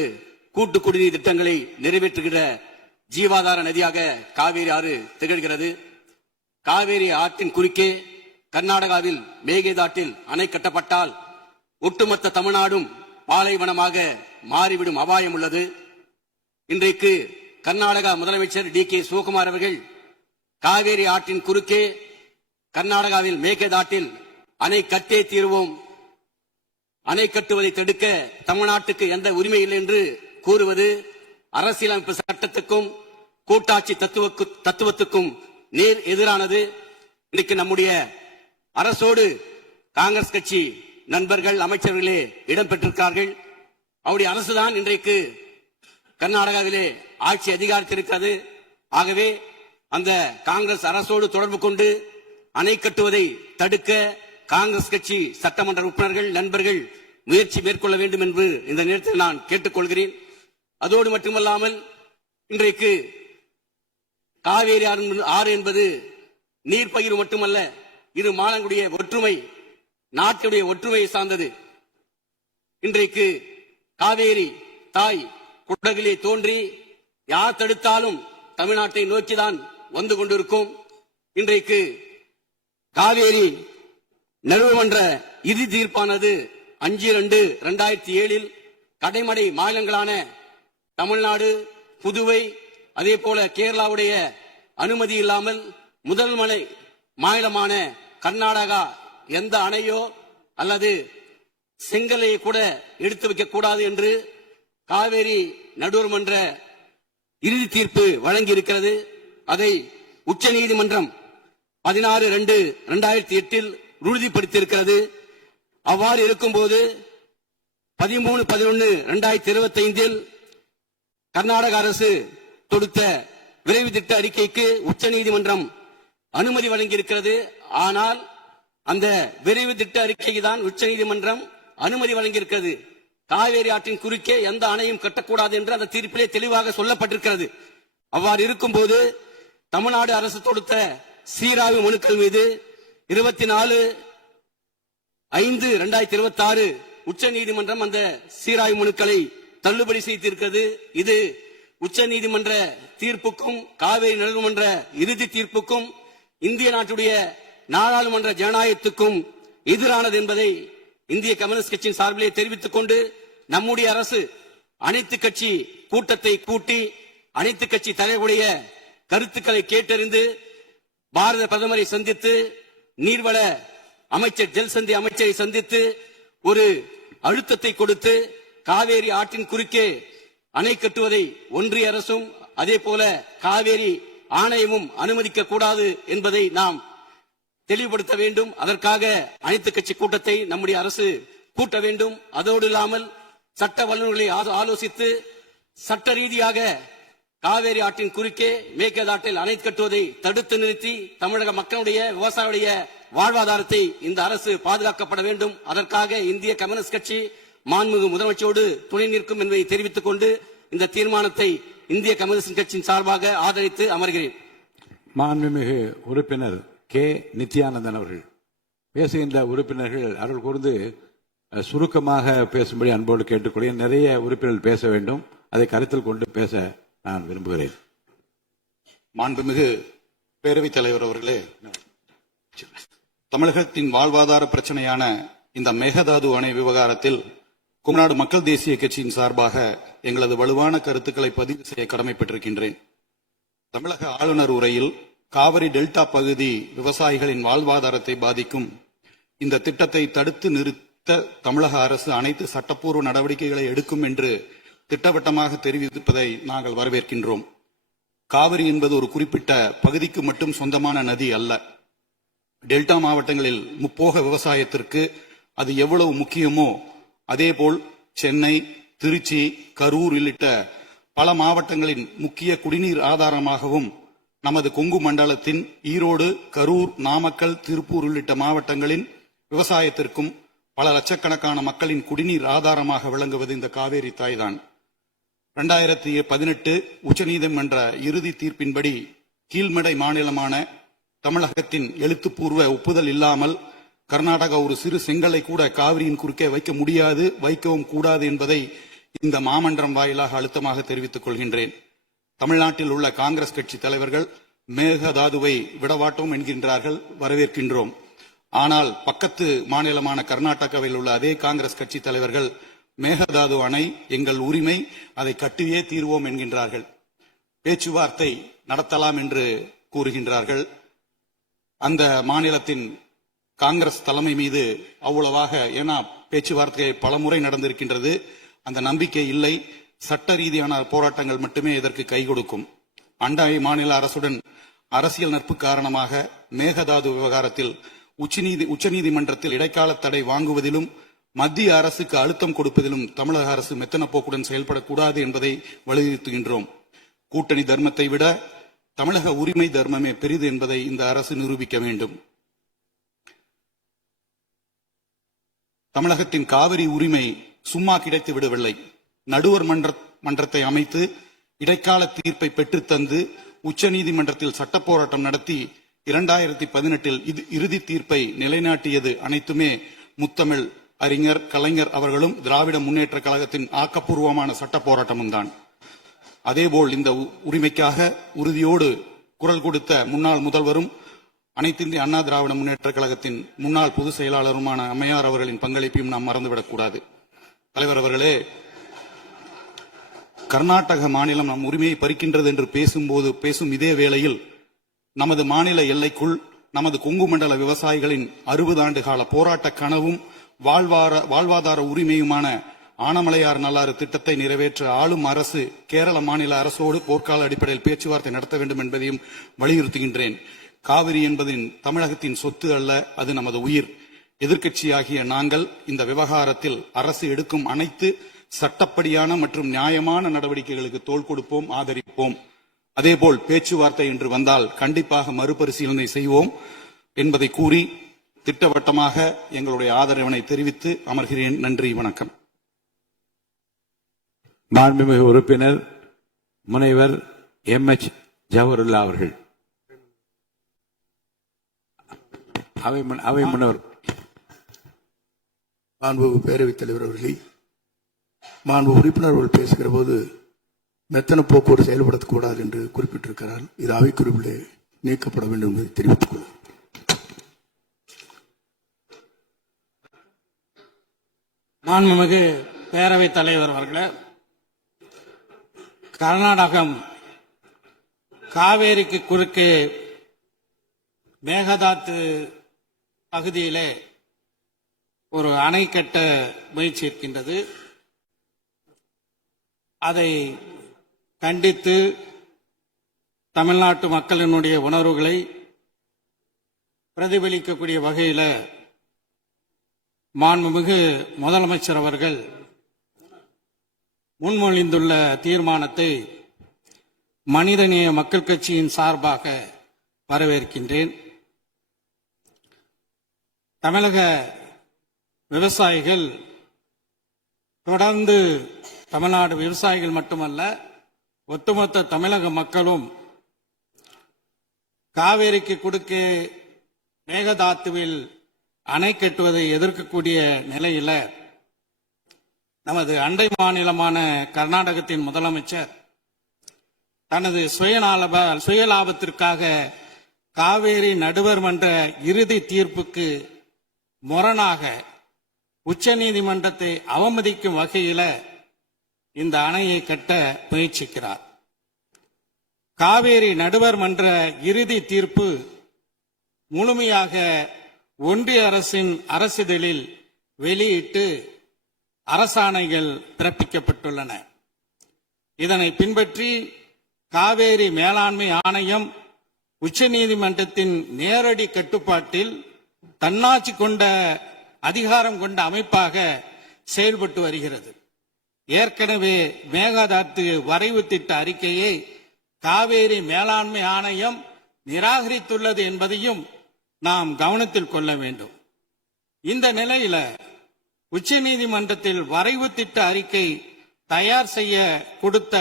கூட்டு குடிநீர் திட்டங்களை நிறைவேற்றுகிற ஜீவாதார நதியாக காவிரி ஆறு திகழ்கிறது. காவிரி ஆற்றின் குறுக்கே கர்நாடகாவில் மேகதாட்டில் அணை கட்டப்பட்டால் ஒட்டுமொத்த தமிழ்நாடும் பாலைவனமாக மாறிவிடும் அபாயம் உள்ளது. இன்றைக்கு கர்நாடகா முதலமைச்சர் டி.கே. சிவகுமார் அவர்கள் காவேரி ஆற்றின் குறுக்கே கர்நாடகாவில் மேகதாட்டில் அணை கட்டே தீர்வோம், அணை கட்டுவதை தடுக்க தமிழ்நாட்டுக்கு எந்த உரிமை இல்லை என்று கூறுவது அரசியலமைப்பு சட்டத்துக்கும் கூட்டாட்சி தத்துவத்துக்கும் நேர் எதிரானது. இன்றைக்கு நம்முடைய அரசோடு காங்கிரஸ் கட்சி நண்பர்கள் அமைச்சர்களே இடம்பெற்றிருக்கிறார்கள். அவருடைய அரசுதான் இன்றைக்கு கர்நாடகாவிலே ஆட்சி அதிகாரத்தில் இருக்கிறது. ஆகவே அந்த காங்கிரஸ் அரசோடு தொடர்பு கொண்டு அணை கட்டுவதை தடுக்க காங்கிரஸ் கட்சி சட்டமன்ற உறுப்பினர்கள் நண்பர்கள் முயற்சி மேற்கொள்ள வேண்டும் என்று இந்த நேரத்தில் நான் கேட்டுக்கொள்கிறேன். அதோடு மட்டுமல்லாமல் இன்றைக்கு காவேரி ஆறு என்பது நீர் பகிர்வு மட்டுமல்ல, இரு மாநிலங்களுடைய ஒற்றுமை, நாட்டுடைய ஒற்றுமையை சார்ந்தது. இன்றைக்கு காவேரி தாய் குடகிலே தோன்றி யார் தடுத்தாலும் தமிழ்நாட்டை நோக்கிதான் வந்து கொண்டிருக்கும். இன்றைக்கு காவேரி நடுவர்மன்ற இறுதி தீர்ப்பானது 5/2/2007 கடைமடை மாநிலங்களான தமிழ்நாடு, புதுவை, அதே போல கேரளாவுடைய அனுமதி இல்லாமல் முதல் மாநிலமான கர்நாடகா எந்த அணையோ அல்லது செங்கலையை கூட எடுத்து வைக்க கூடாது என்று காவேரி நடுவர்மன்ற இறுதி தீர்ப்பு வழங்கி இருக்கிறது. அதை உச்ச நீதிமன்றம் 16/2/2008 உறுதிப்படுத்தியிருக்கிறது. அவ்வாறு இருக்கும்போது 13/11/2025 கர்நாடக அரசு தொடுத்த விரைவு திட்ட அறிக்கைக்கு உச்ச நீதிமன்றம் அனுமதி வழங்கியிருக்கிறது. ஆனால் அந்த விரைவு திட்ட அறிக்கைக்கு தான் உச்ச நீதிமன்றம் அனுமதி வழங்கியிருக்கிறது. காவேரி ஆற்றின் குறுக்கே எந்த அணையும் கட்டக்கூடாது என்று அந்த தீர்ப்பிலே தெளிவாக சொல்லப்பட்டிருக்கிறது. அவ்வாறு இருக்கும்போது தமிழ்நாடு அரசு தொடுத்த சீராய்வு மனுக்கள் மீது 24/5/2026 உச்ச நீதிமன்றம் அந்த சீராய்வு மனுக்களை தள்ளுபடி செய்திருக்கிறது. இது உச்ச நீதிமன்ற தீர்ப்புக்கும் காவேரி நடுவர்மன்ற இறுதி தீர்ப்புக்கும் இந்திய நாட்டுடைய நாடாளுமன்ற ஜனநாயகத்துக்கும் எதிரானது என்பதை இந்திய கம்யூனிஸ்ட் கட்சியின் சார்பிலே தெரிவித்துக் கொண்டு நம்முடைய அரசு அனைத்து கட்சி கூட்டத்தை கூட்டி அனைத்து கட்சி தலைவருடைய கருத்துக்களை கேட்டறிந்து பாரத பிரதமரை சந்தித்து நீர்வள அமைச்சர் ஜல்சந்தி அமைச்சரை சந்தித்து ஒரு அழுத்தத்தை கொடுத்து காவேரி ஆற்றின் குறுக்கே அணை கட்டுவதை ஒன்றிய அரசும் அதே போல காவேரி ஆணையமும் அனுமதிக்க கூடாது என்பதை நாம் தெளிவுபடுத்த வேண்டும். அதற்காக அனைத்து கட்சி கூட்டத்தை நம்முடைய அரசு கூட்ட வேண்டும். அதோடு இல்லாமல் சட்ட வல்லுநர்களை ஆலோசித்து சட்ட ரீதியாக காவேரி ஆற்றின் குறுக்கே மேகதாட்டில் அணை கட்டுவதை தடுத்து நிறுத்தி தமிழக மக்களுடைய விவசாயிகளுடைய வாழ்வாதாரத்தை இந்த அரசு பாதுகாக்கப்பட வேண்டும். அதற்காக இந்திய கம்யூனிஸ்ட் கட்சி மாண்புமிகு முதலமைச்சரோடு துணை நிற்கும் என்பதை தெரிவித்துக் கொண்டு இந்த தீர்மானத்தை இந்திய கம்யூனிஸ்ட் கட்சியின் சார்பாக ஆதரித்து அமர்கிறேன். மாண்புமிகு உறுப்பினர் கே. நித்யானந்தன் அவர்கள். பேசுகின்ற உறுப்பினர்கள் அருள் கூர்ந்து சுருக்கமாக பேசும்படி அன்போடு கேட்டுக்கொள்கிறேன். நிறைய உறுப்பினர்கள் பேச வேண்டும். அதை கருத்தில் கொண்டு பேச நான் விரும்புகிறேன். மாண்புமிகு பேரவைத் தலைவர் அவர்களே, தமிழகத்தின் வாழ்வாதார பிரச்சனையான இந்த மேகதாது அணை விவகாரத்தில் குமநாடு மக்கள் தேசிய கட்சியின் சார்பாக எங்களது வலுவான கருத்துக்களை பதிவு செய்ய கடமைப்பட்டிருக்கின்றேன். தமிழக ஆளுநர் உரையில் காவிரி டெல்டா பகுதி விவசாயிகளின் வாழ்வாதாரத்தை பாதிக்கும் இந்த திட்டத்தை தடுத்து நிறுத்த தமிழக அரசு அனைத்து சட்டப்பூர்வ நடவடிக்கைகளை எடுக்கும் என்று திட்டவட்டமாக தெரிவிப்பதை நாங்கள் வரவேற்கின்றோம். காவிரி என்பது ஒரு குறிப்பிட்ட பகுதிக்கு மட்டும் சொந்தமான நதி அல்ல. டெல்டா மாவட்டங்களில் முப்போக விவசாயத்திற்கு அது எவ்வளவு முக்கியமோ அதேபோல் சென்னை, திருச்சி, கரூர் உள்ளிட்ட பல மாவட்டங்களின் முக்கிய குடிநீர் ஆதாரமாகவும் நமது கொங்கு மண்டலத்தின் ஈரோடு, கரூர், நாமக்கல், திருப்பூர் உள்ளிட்ட மாவட்டங்களின் விவசாயத்திற்கும் பல லட்சக்கணக்கான மக்களின் குடிநீர் ஆதாரமாக விளங்குவது இந்த காவேரி தாய்தான். 2018 உச்சநீதிமன்ற இறுதி தீர்ப்பின்படி கீழ்மடை மாநிலமான தமிழகத்தின் எழுத்துப்பூர்வ ஒப்புதல் இல்லாமல் கர்நாடகா ஒரு சிறு செங்கலை கூட காவிரியின் குறுக்கே வைக்க முடியாது, வைக்கவும் கூடாது என்பதை இந்த மாமன்றம் வாயிலாக அழுத்தமாக தெரிவித்துக் கொள்கின்றேன். தமிழ்நாட்டில் உள்ள காங்கிரஸ் கட்சி தலைவர்கள் மேகதாதுவை விடவாட்டோம் என்கின்றார்கள், வரவேற்கின்றோம். ஆனால் பக்கத்து மாநிலமான கர்நாடகாவில் உள்ள அதே காங்கிரஸ் கட்சி தலைவர்கள் மேகதாது அணை எங்கள் உரிமை, அதை கட்டியே தீர்வோம் என்கின்றார்கள். பேச்சுவார்த்தை நடத்தலாம் என்று கூறுகின்றார்கள். அந்த மாநிலத்தின் காங்கிரஸ் தலைமை மீது அவ்வளவாக, ஏன்னா பேச்சுவார்த்தை பலமுறை நடந்திருக்கின்றது, அந்த நம்பிக்கை இல்லை. சட்ட ரீதியான போராட்டங்கள் மட்டுமே இதற்கு கை கொடுக்கும். அண்டை மாநில அரசுடன் அரசியல் நட்பு காரணமாக மேகதாது விவகாரத்தில் உச்சநீதிமன்றத்தில் இடைக்கால தடை வாங்குவதிலும் மத்திய அரசுக்கு அழுத்தம் கொடுப்பதிலும் தமிழக அரசு மெத்தன போக்குடன் செயல்படக்கூடாது என்பதை வலியுறுத்துகின்றோம். கூட்டணி தர்மத்தை விட தமிழக உரிமை தர்மமே பெரிது என்பதை இந்த அரசு நிரூபிக்க வேண்டும். தமிழகத்தின் காவிரி உரிமை சும்மா கிடைத்து விடவில்லை. நடுவர் மன்றத்தை அமைத்து இடைக்கால தீர்ப்பை பெற்றுத்தந்து உச்சநீதிமன்றத்தில் சட்ட போராட்டம் நடத்தி 2018 இறுதி தீர்ப்பை நிலைநாட்டியது அனைத்துமே முத்தமிழ் அறிஞர் கலைஞர் அவர்களும் திராவிட முன்னேற்ற கழகத்தின் ஆக்கப்பூர்வமான சட்ட போராட்டமும் தான். அதேபோல் இந்த உரிமைக்காக உறுதியோடு குரல் கொடுத்த முன்னாள் முதல்வரும் அனைத்து இந்திய அண்ணா திராவிட முன்னேற்ற கழகத்தின் முன்னாள் பொதுச் செயலாளருமான அம்மையார் அவர்களின் பங்களிப்பையும் நாம் மறந்துவிடக்கூடாது. தலைவர் அவர்களே, கர்நாடக மாநிலம் நம் உரிமையை பறிக்கின்றது என்று பேசும் இதே வேளையில் நமது மாநில எல்லைக்குள் நமது கொங்கு மண்டல விவசாயிகளின் 60 ஆண்டு கால போராட்ட கனவும் வாழ்வாதார உரிமையுமான ஆனமலையார் நல்லாறு திட்டத்தை நிறைவேற்ற ஆளும் அரசு கேரள மாநில அரசோடு போர்க்கால அடிப்படையில் பேச்சுவார்த்தை நடத்த வேண்டும் என்பதையும் வலியுறுத்துகின்றேன். காவிரி என்பதின் தமிழகத்தின் சொத்து அல்ல, அது நமது உயிர். எதிர்க்கட்சியாகிய நாங்கள் இந்த விவகாரத்தில் அரசு எடுக்கும் அனைத்து சட்டப்படியான மற்றும் நியாயமான நடவடிக்கைகளுக்கு தோள் கொடுப்போம், ஆதரிப்போம். அதேபோல் பேச்சுவார்த்தை என்று வந்தால் கண்டிப்பாக மறுபரிசீலனை செய்வோம் என்பதை கூறி திட்டவட்டமாக எங்களுடைய ஆதரவினை தெரிவித்து அமர்கிறேன். நன்றி, வணக்கம். மாண்புமிகு உறுப்பினர் முனைவர் MH ஜவஹருல்லா அவர்கள். அவை முன்னவர். மாண்புமிகு பேரவைத் தலைவர் அவர்களே, மாண்பு உறுப்பினர்கள் பேசுகிற போது மெத்தன போக்குவரத்து செயல்படக்கூடாது என்று குறிப்பிட்டிருக்கிறார். இது அவை குறிப்பிலே நீக்கப்பட வேண்டும் என்பதை தெரிவித்துக் கொள்கிறேன். மாண்புமிகு பேரவைத் தலைவர் அவர்களே, கர்நாடகம் காவேரிக்கு குறுக்கே மேகதாத்து பகுதியிலே ஒரு அணை கட்ட முயற்சி இருக்கின்றது. அதை கண்டித்து தமிழ்நாட்டு மக்களினுடைய உணர்வுகளை பிரதிபலிக்கக்கூடிய வகையில் மாண்புமிகு முதலமைச்சர் அவர்கள் முன்மொழிந்துள்ள தீர்மானத்தை மனிதநேய மக்கள் கட்சியின் சார்பாக வரவேற்கின்றேன். தமிழக விவசாயிகள் தொடர்ந்து, தமிழ்நாடு விவசாயிகள் மட்டுமல்ல, ஒட்டுமொத்த தமிழக மக்களும் காவேரிக்கு குறுக்கே மேகதாத்துவில் அணை கட்டுவதை எதிர்க்கக்கூடிய நிலையில் நமது அண்டை மாநிலமான கர்நாடகத்தின் முதலமைச்சர் தனது சுயலாபத்திற்காக காவேரி நடுவர் மன்ற இறுதி தீர்ப்புக்கு முரணாக உச்சநீதிமன்றத்தை அவமதிக்கும் வகையில் இந்த அணையை கட்ட முயற்சிக்கிறார். காவேரி நடுவர் மன்ற இறுதி தீர்ப்பு முழுமையாக ஒன்றிய அரசின் அரசிதழில் வெளியிட்டு அரசாணைகள் பிறப்பிக்கப்பட்டுள்ளன. இதனை பின்பற்றி காவேரி மேலாண்மை ஆணையம் உச்சநீதிமன்றத்தின் நேரடி கட்டுப்பாட்டில் தன்னாட்சி கொண்ட அதிகாரம் கொண்ட அமைப்பாக செயல்பட்டு வருகிறது. ஏற்கனவே மேகதாத்து வரைவு திட்ட அறிக்கையை காவேரி மேலாண்மை ஆணையம் நிராகரித்துள்ளது என்பதையும் நாம் கவனத்தில் கொள்ள வேண்டும். இந்த நிலையில உச்சநீதிமன்றத்தில் வரைவு திட்ட அறிக்கை தயார் செய்ய கொடுத்த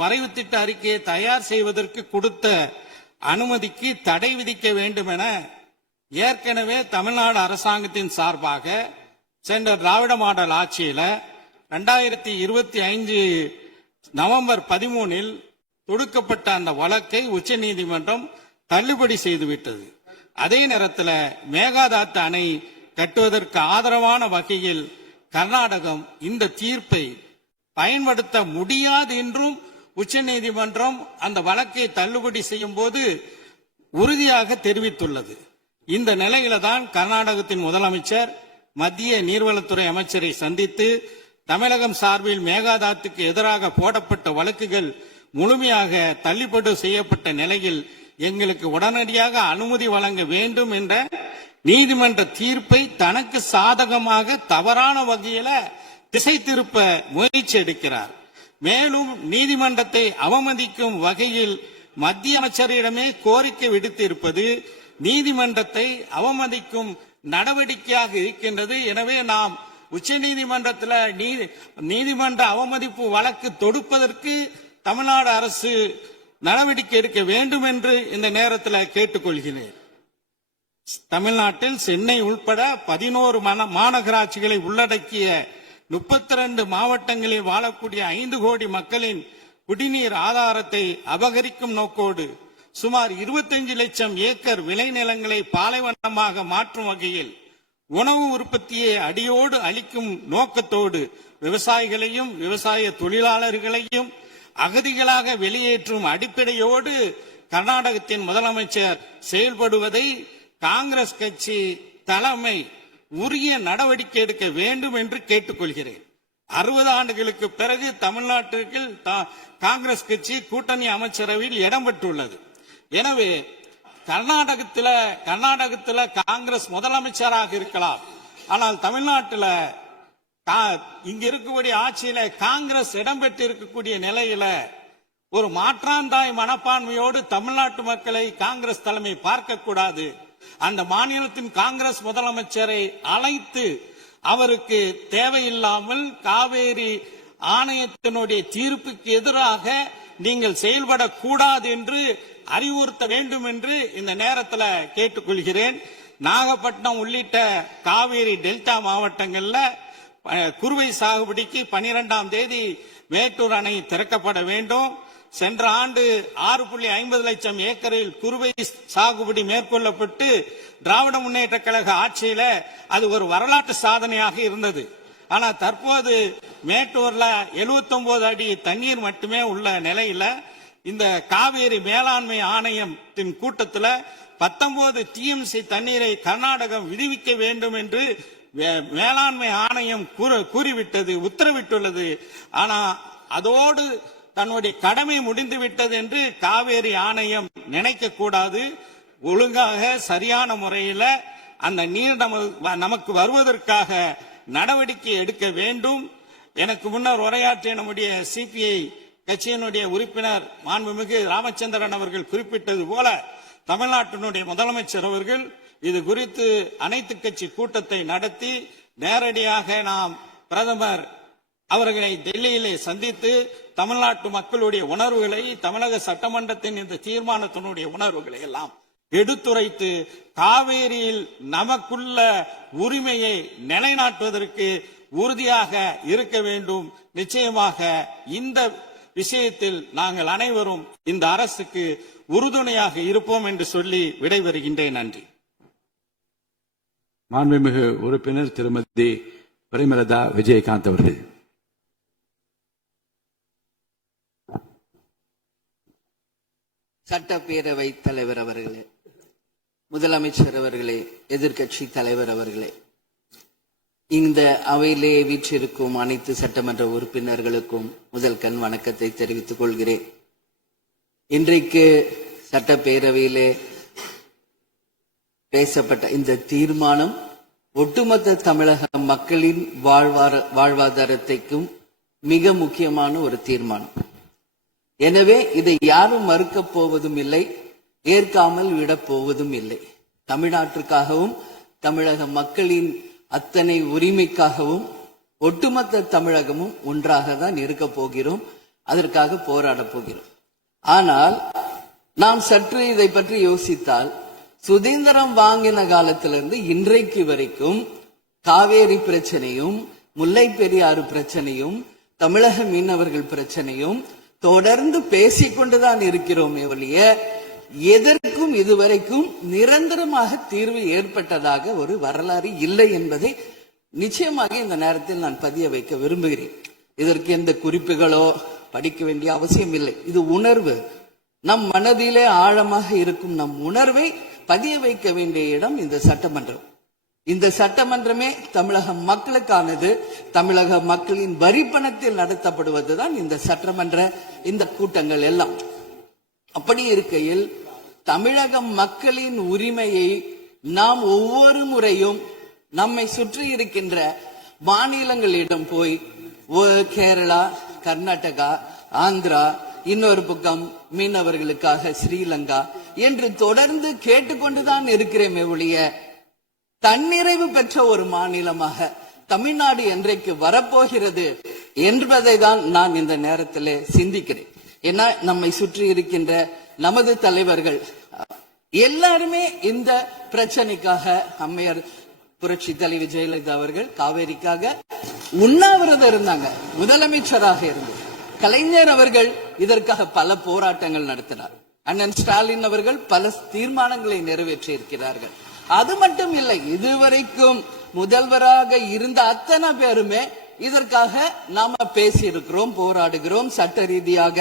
வரைவு திட்ட அறிக்கையை தயார் செய்வதற்கு கொடுத்த அனுமதிக்கு தடை விதிக்க வேண்டும் என ஏற்கனவே தமிழ்நாடு அரசாங்கத்தின் சார்பாக சென்ற திராவிட மாடல் ஆட்சியில 2025 நவம்பர் 13 தொடுக்கப்பட்ட அந்த வழக்கை உச்சநீதிமன்றம் தள்ளுபடி செய்துவிட்டது. அதே நேரத்தில் மேகதாத்து அணை கட்டுவதற்கு ஆதரவான வகையில் கர்நாடகம் இந்த தீர்ப்பை பயன்படுத்த முடியாது என்றும் உச்சநீதிமன்றம் அந்த வழக்கை தள்ளுபடி செய்யும் போது உறுதியாக தெரிவித்துள்ளது. இந்த நிலையில தான் கர்நாடகத்தின் முதலமைச்சர் மத்திய நீர்வளத்துறை அமைச்சரை சந்தித்து தமிழகம் சார்பில் மேகதாத்துக்கு எதிராக போடப்பட்ட வழக்குகள் முழுமையாக தள்ளுபடி செய்யப்பட்ட நிலையில் எங்களுக்கு உடனடியாக அனுமதி வழங்க வேண்டும் என்ற நீதிமன்ற தீர்ப்பை தனக்கு சாதகமாக தவறான வகையில திசை திருப்ப முயற்சி எடுக்கிறார். மேலும் நீதிமன்றத்தை அவமதிக்கும் வகையில் மத்திய அமைச்சரிடமே கோரிக்கை விடுத்து இருப்பது நீதிமன்றத்தை அவமதிக்கும் நடவடிக்கையாக இருக்கின்றது. எனவே நாம் உச்ச நீதிமன்றத்தில் நீதிமன்ற அவமதிப்பு வழக்கு தொடுப்பதற்கு தமிழ்நாடு அரசு நடவடிக்கை எடுக்க வேண்டும் என்று இந்த நேரத்தில் கேட்டுக்கொள்கிறேன். தமிழ்நாட்டில் சென்னை உள்பட 11 மாநகராட்சிகளை உள்ளடக்கிய 32 மாவட்டங்களில் வாழக்கூடிய 5 கோடி மக்களின் குடிநீர் ஆதாரத்தை அபகரிக்கும் நோக்கோடு சுமார் 25 லட்சம் ஏக்கர் விளைநிலங்களை பாலைவனமாக மாற்றும் வகையில் உணவு உற்பத்தியை அடியோடு அளிக்கும் நோக்கத்தோடு விவசாயிகளையும் விவசாய தொழிலாளர்களையும் அகதிகளாக வெளியேற்றும் அடிப்படையோடு கர்நாடகத்தின் முதலமைச்சர் செயல்படுவதை காங்கிரஸ் கட்சி தலைமை உரிய நடவடிக்கை எடுக்க வேண்டும் என்று கேட்டுக்கொள்கிறேன். 60 ஆண்டுகளுக்கு பிறகு தமிழ்நாட்டிற்கு காங்கிரஸ் கட்சி கூட்டணி அமைச்சரவையில் இடம் பெற்றுள்ளது. எனவே கர்நாடகத்தில் காங்கிரஸ் முதலமைச்சராக இருக்கலாம், ஆனால் தமிழ்நாட்டில் இங்க இருக்கக்கூடிய ஆட்சியில காங்கிரஸ் இடம்பெற்று இருக்கக்கூடிய நிலையில ஒரு மாற்றாந்தாய் மனப்பான்மையோடு தமிழ்நாட்டு மக்களை காங்கிரஸ் தலைமை பார்க்க கூடாது. அந்த மாநிலத்தின் காங்கிரஸ் முதலமைச்சரை அழைத்து அவருக்கு தேவையில்லாமல் காவேரி ஆணையத்தினுடைய தீர்ப்புக்கு எதிராக நீங்கள் செயல்படக்கூடாது என்று அறிவுறுத்த வேண்டும் என்று இந்த நேரத்தில் கேட்டுக்கொள்கிறேன். நாகப்பட்டினம் உள்ளிட்ட காவேரி டெல்டா மாவட்டங்கள்ல குறுவை சாகுபடிக்கு 12ஆம் தேதி மேட்டூர் அணை திறக்கப்பட வேண்டும். சென்ற ஆண்டு 6.50 லட்சம் ஏக்கரில் குறுவை சாகுபடி மேற்கொள்ளப்பட்டு திராவிட முன்னேற்ற கழக ஆட்சியில அது ஒரு வரலாற்று சாதனையாக இருந்தது. ஆனா தற்போது மேட்டூர்ல 79 அடி தண்ணீர் மட்டுமே உள்ள நிலையில இந்த காவேரி மேலாண்மை ஆணையத்தின் கூட்டத்தில் 19 டிஎம்சி தண்ணீரை கர்நாடகம் விடுவிக்க வேண்டும் என்று மேலாண்மை ஆணையம் கூறிவிட்டது, உத்தரவிட்டுள்ளது. ஆனா அதோடு தன்னுடைய கடமை முடிந்துவிட்டது என்று காவேரி ஆணையம் நினைக்க கூடாது. ஒழுங்காக சரியான முறையில் அந்த நீர் நமக்கு வருவதற்காக நடவடிக்கை எடுக்க வேண்டும். எனக்கு முன்னர் உரையாற்றிய நம்முடைய சிபிஐ கட்சியினுடைய உறுப்பினர் மாண்புமிகு ராமச்சந்திரன் அவர்கள் குறிப்பிட்டது போல தமிழ்நாட்டினுடைய முதலமைச்சர் அவர்கள் இது குறித்து அனைத்து கட்சி கூட்டத்தை நடத்தி நேரடியாக நாம் பிரதமர் அவர்களை டெல்லியிலே சந்தித்து தமிழ்நாட்டு மக்களுடைய உணர்வுகளை, தமிழக சட்டமன்றத்தின் இந்த தீர்மானத்தினுடைய உணர்வுகளை எல்லாம் எடுத்துரைத்து காவேரியில் நமக்குள்ள உரிமையை நிலைநாட்டுவதற்கு உறுதியாக இருக்க வேண்டும். நிச்சயமாக இந்த விஷயத்தில் நாங்கள் அனைவரும் இந்த அரசுக்கு உறுதுணையாக இருப்போம் என்று சொல்லி விடைபெறுகின்றேன். நன்றி. மாண்புமிகு உறுப்பினர் திருமதி பிரேமலதா விஜயகாந்த் அவர்கள். சட்டப்பேரவை தலைவர் அவர்களே, முதலமைச்சர் அவர்களே, எதிர்கட்சி தலைவர் அவர்களே, இந்த அவையிலே வீற்றிருக்கும் அனைத்து சட்டமன்ற உறுப்பினர்களுக்கும் முதல் கண் வணக்கத்தை தெரிவித்துக் கொள்கிறேன். இன்றைக்கு சட்டப்பேரவையிலே பேசப்பட்ட இந்த தீர்மானம் ஒட்டுமொத்த தமிழக மக்களின் வாழ்வாதாரத்திற்கும் மிக முக்கியமான ஒரு தீர்மானம். எனவே இதை யாரும் மறுக்கப் போவதும் இல்லை, ஏற்காமல் விடப் போவதும் இல்லை. தமிழ்நாட்டிற்காகவும் தமிழக மக்களின் அத்தனை உரிமைக்காகவும் ஒட்டுமொத்த தமிழகமும் ஒன்றாக தான் இருக்க போகிறோம், அதற்காக போராடப் போகிறோம். ஆனால் நாம் சற்று இதை பற்றி யோசித்தால், சுதந்திரம் வாங்கின காலத்திலிருந்து இன்றைக்கு வரைக்கும் காவேரி பிரச்சனையும் முல்லை பெரியாறு பிரச்சனையும் தமிழக மீனவர்கள் பிரச்சனையும் தொடர்ந்து பேசிக்கொண்டுதான் இருக்கிறோமே ஒழிய எதற்கும் இதுவரைக்கும் நிரந்தரமாக தீர்வு ஏற்பட்டதாக ஒரு வரலாறு இல்லை என்பதை நிச்சயமாக இந்த நேரத்தில் நான் பதிய வைக்க விரும்புகிறேன். இதற்கு எந்த குறிப்புகளோ படிக்க வேண்டிய அவசியம் இல்லை. இது உணர்வு, நம் மனதிலே ஆழமாக இருக்கும் நம் உணர்வை பதிய வைக்க வேண்டிய இடம் இந்த சட்டமன்றம். இந்த சட்டமன்றமே தமிழக மக்களுக்கானது. தமிழக மக்களின் வரி பணத்தில் நடத்தப்படுவதுதான் இந்த சட்டமன்ற இந்த கூட்டங்கள் எல்லாம். அப்படி இருக்கையில் தமிழக மக்களின் உரிமையை நாம் ஒவ்வொரு முறையும் நம்மை சுற்றி இருக்கின்ற மாநிலங்களிடம் போய் கேரளா, கர்நாடகா, ஆந்திரா, இன்னொரு பக்கம் மீனவர்களுக்காக ஸ்ரீலங்கா என்று தொடர்ந்து கேட்டுக்கொண்டுதான் இருக்கிறேமே ஒழிய தன்னிறைவு பெற்ற ஒரு மாநிலமாக தமிழ்நாடு என்றைக்கு வரப்போகிறது என்பதை தான் நான் இந்த நேரத்தில் சிந்திக்கிறேன். ஏன்னா நம்மை சுற்றி இருக்கின்ற நமது தலைவர்கள் எல்லாருமே இந்த பிரச்சனைக்காக, அம்மையார் புரட்சி தலைவி ஜெயலலிதா அவர்கள் காவேரிக்காக உண்ணாவிரதம் இருந்தாங்க, முதலமைச்சராக இருந்து. கலைஞர் அவர்கள் இதற்காக பல போராட்டங்கள் நடத்தினார். அண்ணன் ஸ்டாலின் அவர்கள் பல தீர்மானங்களை நிறைவேற்றி இருக்கிறார்கள். அது மட்டும் இல்லை, இதுவரைக்கும் முதல்வராக இருந்த அத்தனை பேருமே இதற்காக நாம பேசி இருக்கிறோம், போராடுகிறோம், சட்ட ரீதியாக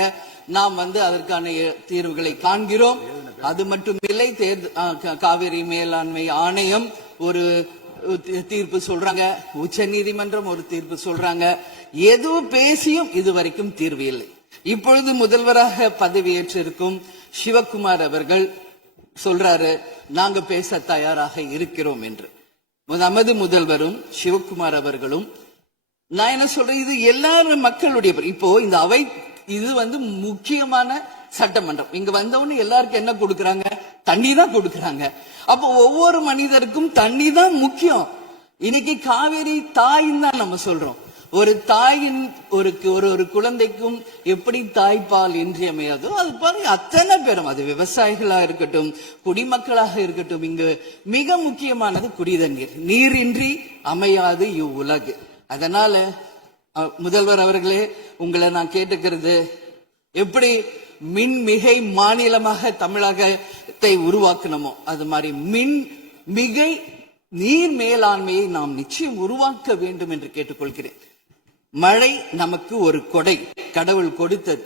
நாம் அதற்கான தீர்வுகளை காண்கிறோம். அது மட்டும் இல்லை, காவிரி மேலாண்மை ஆணையம் ஒரு தீர்ப்பு சொல்றாங்க, உச்ச நீதிமன்றம் ஒரு தீர்ப்பு சொல்றாங்க. எதுவும் பேசியும் இதுவரைக்கும் தீர்வு இல்லை. இப்பொழுது முதல்வராக பதவியேற்றிருக்கும் சிவகுமார் அவர்கள் சொல்றாரு, நாங்க பேச தயாராக இருக்கிறோம் என்று. நமது முதல்வரும் சிவகுமார் அவர்களும், நான் என்ன சொல்றேன், இது எல்லாரும் மக்களுடைய, இப்போ இந்த அவை இது முக்கியமான சட்டமன்றம். இங்க வந்தவொன்னு எல்லாருக்கும் என்ன கொடுக்கறாங்க? தண்ணி தான் கொடுக்கறாங்க. அப்போ ஒவ்வொரு மனிதருக்கும் தண்ணி தான் முக்கியம். இன்னைக்கு காவேரி தாயின்னு தான் நம்ம சொல்றோம். ஒரு தாயின் ஒரு குழந்தைக்கும் எப்படி தாய்ப்பால் இன்றியமையாதோ அது பாருங்க, அத்தனை பேரும், அது விவசாயிகளா இருக்கட்டும், குடிமக்களாக இருக்கட்டும், இங்கு மிக முக்கியமானது குடிதண்ணீர். நீரின்றி அமையாது இவ்வுலகு. அதனால முதல்வர் அவர்களே, உங்களை நான் கேட்டுக்கிறது, எப்படி மின்மிகை மாநிலமாக தமிழகத்தை உருவாக்கணுமோ அது மாதிரி மின்மிகை நீர் மேலாண்மையை நாம் நிச்சயம் உருவாக்க வேண்டும் என்று கேட்டுக்கொள்கிறேன். மழை நமக்கு ஒரு கொடை, கடவுள் கொடுத்தது.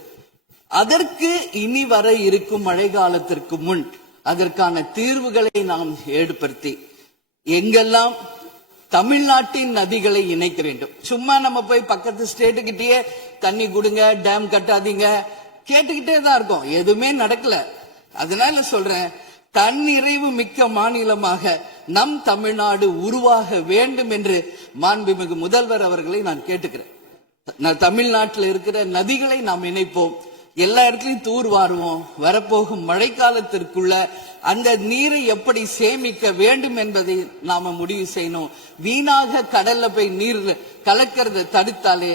அதற்கு இனி வர இருக்கும் மழை காலத்திற்கு முன் அதற்கான தீர்வுகளை நாம் ஏற்படுத்தி எங்கெல்லாம் தமிழ்நாட்டின் நதிகளை இணைக்க வேண்டும். சும்மா நம்ம போய் பக்கத்து ஸ்டேட்டுக்கிட்டே தண்ணி கொடுங்க, டேம் கட்டாதீங்க கேட்டுக்கிட்டே தான் இருக்கோம், எதுவுமே நடக்கல. அதனால சொல்றேன், தன்னிறைவு மிக்க மாநிலமாக நம் தமிழ்நாடு உருவாக வேண்டும் என்று மாண்புமிகு முதல்வர் அவர்களை நான் கேட்டுக்கிறேன். தமிழ்நாட்டில் இருக்கிற நதிகளை நாம் இணைப்போம், எல்லா இடத்துலையும் தூர்வாருவோம். வரப்போகும் மழைக்காலத்திற்குள்ள அந்த நீரை எப்படி சேமிக்க வேண்டும் என்பதை நாம முடிவு செய்யணும். வீணாக கடல்ல போய் நீர் கலக்கிறத தடுத்தாலே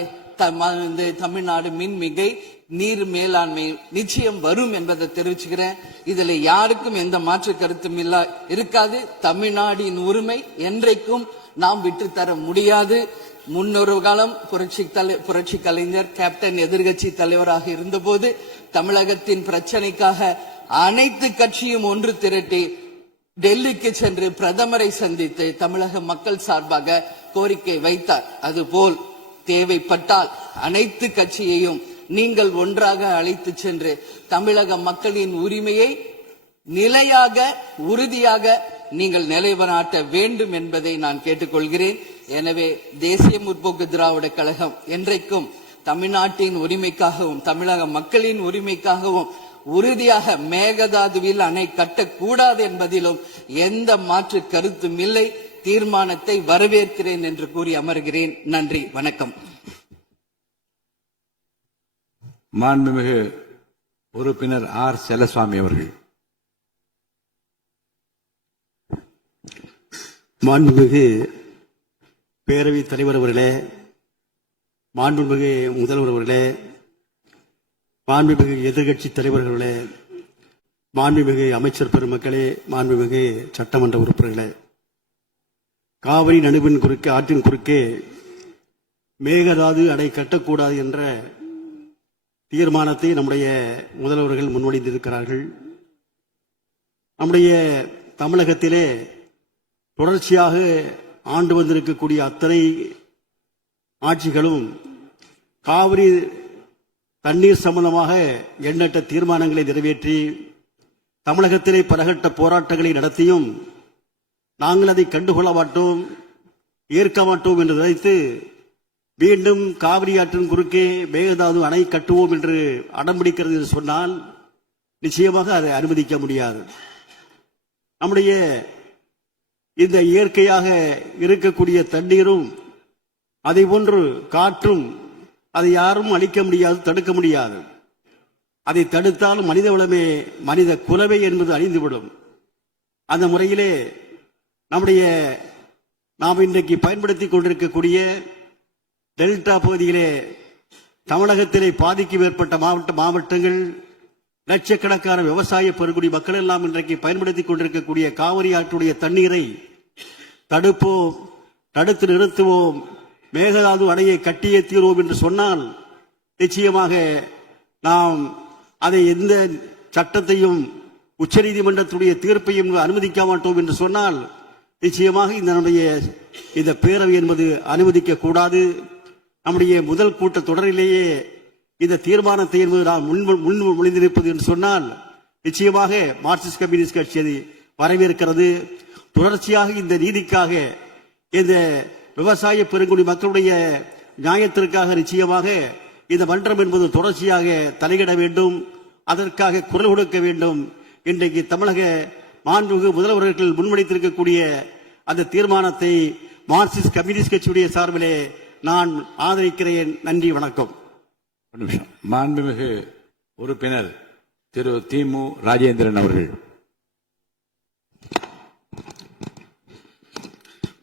தமிழ்நாடு மின்மிகை நீர் மேலாண்மை நிச்சயம் வரும் என்பதை தெரிவிச்சுக்கிறேன். இதுல யாருக்கும் எந்த மாற்று கருத்தும் இருக்காது. தமிழ்நாடின் உரிமை என்றைக்கும் நாம் விட்டுத்தர முடியாது. முன்னொரு காலம் புரட்சி கலைஞர் கேப்டன் எதிர்கட்சி தலைவராக இருந்தபோது தமிழகத்தின் பிரச்சனைக்காக அனைத்து கட்சியும் ஒன்று திரட்டி டெல்லிக்கு சென்று பிரதமரை சந்தித்து தமிழக மக்கள் சார்பாக கோரிக்கை வைத்தார். அதுபோல் தேவைப்பட்டால் அனைத்து கட்சியையும் நீங்கள் ஒன்றாக அழைத்து சென்று தமிழக மக்களின் உரிமையை நிலையாக உறுதியாக நீங்கள் நிலைநாட்ட வேண்டும் என்பதை நான் கேட்டுக்கொள்கிறேன். எனவே தேசிய முற்போக்கு திராவிட கழகம் என்றைக்கும் தமிழ்நாட்டின் உரிமைக்காகவும் தமிழக மக்களின் உரிமைக்காகவும் உறுதியாக மேகதாதுவில் அணை கட்டக்கூடாது என்பதிலும் எந்த மாற்று கருத்தும் இல்லை. தீர்மானத்தை வரவேற்கிறேன் என்று கூறி அமர்கிறேன். நன்றி, வணக்கம். மாண்புமிகு உறுப்பினர் ஆர் செல்லசுவாமி அவர்கள். மாண்புமிகு பேரவைத் தலைவர் அவர்களே, மாண்புமிகு முதல்வர் அவர்களே, மாண்புமிகு எதிர்கட்சி தலைவர்களே, மாண்புமிகு அமைச்சர் பெருமக்களே, மாண்புமிகு சட்டமன்ற உறுப்பினர்களே, காவிரி நடுவின் குறுக்கே ஆற்றின் குறுக்கே மேகதாது அணை கட்டக்கூடாது என்ற தீர்மானத்தை நம்முடைய முதல்வர்கள் முன்மொழிந்திருக்கிறார்கள். நம்முடைய தமிழகத்திலே தொடர்ச்சியாக ஆண்டு வந்திருக்கக்கூடிய அத்தனை ஆட்சிகளும் காவிரி தண்ணீர் சம்பந்தமாக எண்ணற்ற தீர்மானங்களை நிறைவேற்றி தமிழகத்திலே பலகட்ட போராட்டங்களை நடத்தியும் நாங்கள் அதை கண்டுகொள்ள மாட்டோம், ஏற்க மாட்டோம் என்று நினைத்து மீண்டும் காவிரி ஆற்றின் குறுக்கே மேகதாது அணை கட்டுவோம் என்று அடம்பிடிக்கிறது என்று சொன்னால் நிச்சயமாக அதை அனுமதிக்க முடியாது. நம்முடைய இந்த இயற்கையாக இருக்கக்கூடிய தண்ணீரும் அதை போன்று காற்றும் அதை யாரும் அழிக்க முடியாது, தடுக்க முடியாது. அதை தடுத்தாலும் மனித வளமே, மனித குலமே என்பது அழிந்துவிடும். அந்த முறையிலே நாம் இன்றைக்கு பயன்படுத்தி கொண்டிருக்கக்கூடிய டெல்டா பகுதியிலே தமிழகத்திலே பாதிக்கும் ஏற்பட்ட மாவட்டங்கள், லட்சக்கணக்கான விவசாய பெருங்குடி மக்கள் எல்லாம் இன்றைக்கு பயன்படுத்தி கொண்டிருக்கக்கூடிய காவிரி ஆற்றுடைய தண்ணீரை தடுப்போம், தடுத்து நிறுத்துவோம், மேகதாது அணையை கட்டியே தீர்வோம் என்று சொன்னால் நிச்சயமாக நாம் அதை எந்த சட்டத்தையும் உச்சநீதிமன்றத்துடைய தீர்ப்பையும் அனுமதிக்க மாட்டோம் என்று சொன்னால் நிச்சயமாக இந்த பேரவை என்பது அனுமதிக்க கூடாது. நம்முடைய முதல் கூட்ட தொடரிலேயே இந்த தீர்மானத்தை என்பது நாம் முன்மொழிந்திருப்பது என்று சொன்னால் நிச்சயமாக மார்க்சிஸ்ட் கம்யூனிஸ்ட் கட்சி அதை வரவேற்கிறது. தொடர்ச்சியாக இந்த நீதிக்காக, இந்த விவசாய பெருங்குடி மக்களுடைய நியாயத்திற்காக நிச்சயமாக இந்த மன்றம் என்பது தொடர்ச்சியாக தலையிட வேண்டும், அதற்காக குரல் கொடுக்க வேண்டும். இன்றைக்கு தமிழக மாண்புமிகு முதல்வர்கள் முன்வைத்திருக்கக்கூடிய அந்த தீர்மானத்தை மார்க்சிஸ்ட் கம்யூனிஸ்ட் கட்சியுடைய சார்பிலே நான் ஆதரிக்கிறேன். நன்றி, வணக்கம். ஒரு நிமிஷம். மாண்புமிகு உறுப்பினர் திரு திமு ராஜேந்திரன் அவர்கள்.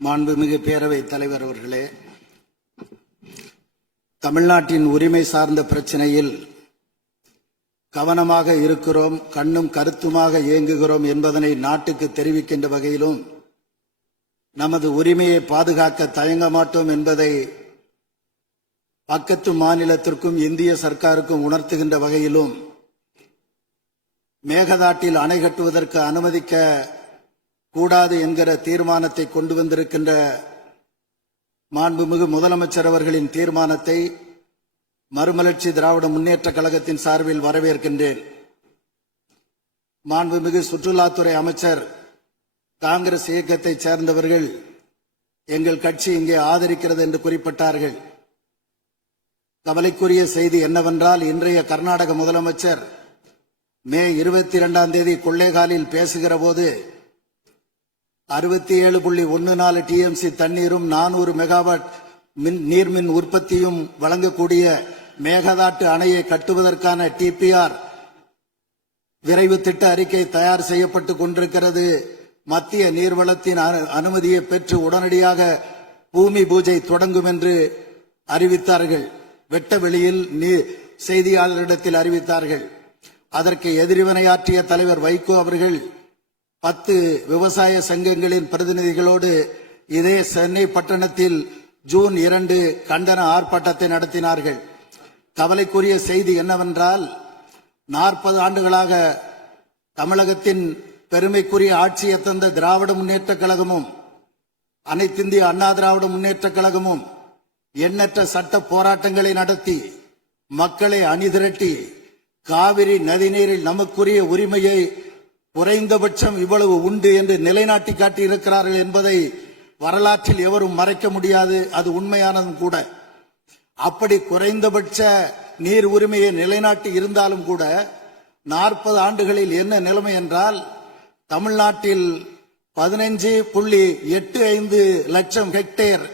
மாண்புமிகு பேரவை தலைவர் அவர்களே, தமிழ்நாட்டின் உரிமை சார்ந்த பிரச்சனையில் கவனமாக இருக்கிறோம், கண்ணும் கருத்துமாக இயங்குகிறோம் என்பதனை நாட்டுக்கு தெரிவிக்கின்ற வகையிலும் நமது உரிமையை பாதுகாக்க தயங்க மாட்டோம் என்பதை பக்கத்து மாநிலத்திற்கும் இந்திய சர்க்காருக்கும் உணர்த்துகின்ற வகையிலும் மேகதாட்டில் அணை கட்டுவதற்கு அனுமதிக்க கூடாது என்கிற தீர்மானத்தை கொண்டு வந்திருக்கின்ற மாண்புமிகு முதலமைச்சர் அவர்களின் தீர்மானத்தை மறுமலர்ச்சி திராவிட முன்னேற்ற கழகத்தின் சார்பில் வரவேற்கின்றேன். மாண்புமிகு சுற்றுலாத்துறை அமைச்சர் காங்கிரஸ் இயக்கத்தைச் சேர்ந்தவர்கள் எங்கள் கட்சி இங்கே ஆதரிக்கிறது என்று குறிப்பிட்டார்கள். கவலைக்குரிய செய்தி என்னவென்றால், இன்றைய கர்நாடக முதலமைச்சர் மே 22 கொள்ளைகாலில் பேசுகிற போது 67.14 டிஎம்சி தண்ணீரும் 400 மெகாவாட் நீர்மின் உற்பத்தியும் வழங்கக்கூடிய மேகதாட்டு அணையை கட்டுவதற்கான டிபிஆர் விரைவு திட்ட அறிக்கை தயார் செய்யப்பட்டு கொண்டிருக்கிறது. மத்திய நீர்வளத்தின் அனுமதியை பெற்று உடனடியாக பூமி பூஜை தொடங்கும் என்று அறிவித்தார்கள். வெட்ட வெளியில் செய்தியாளர்களிடத்தில் அறிவித்தார்கள். அதற்கு எதிர்வினையாற்றிய தலைவர் வைகோ அவர்கள் 10 விவசாய சங்கங்களின் பிரதிநிதிகளோடு இதே சென்னை பட்டணத்தில் ஜூன் 2 கண்டன ஆர்ப்பாட்டத்தை நடத்தினார்கள். கவலைக்குரிய செய்தி என்னவென்றால், 40 ஆண்டுகளாக தமிழகத்தின் பெருமைக்குரிய ஆட்சியை தந்த திராவிட முன்னேற்ற கழகமும் அனைத்திந்திய அண்ணா திராவிட முன்னேற்ற கழகமும் எண்ணற்ற சட்ட போராட்டங்களை நடத்தி மக்களை அணிதிரட்டி காவிரி நதிநீரில் நமக்குரிய உரிமையை குறைந்தபட்சம் இவ்வளவு உண்டு என்று நிலைநாட்டி காட்டியிருக்கிறார்கள் என்பதை வரலாற்றில் எவரும் மறைக்க முடியாது. அது உண்மையானதும் கூட. அப்படி குறைந்தபட்ச நீர் உரிமையை நிலைநாட்டி இருந்தாலும் கூட 40 ஆண்டுகளில் என்ன நிலைமை என்றால், தமிழ்நாட்டில் 15.85 லட்சம் ஹெக்டேர்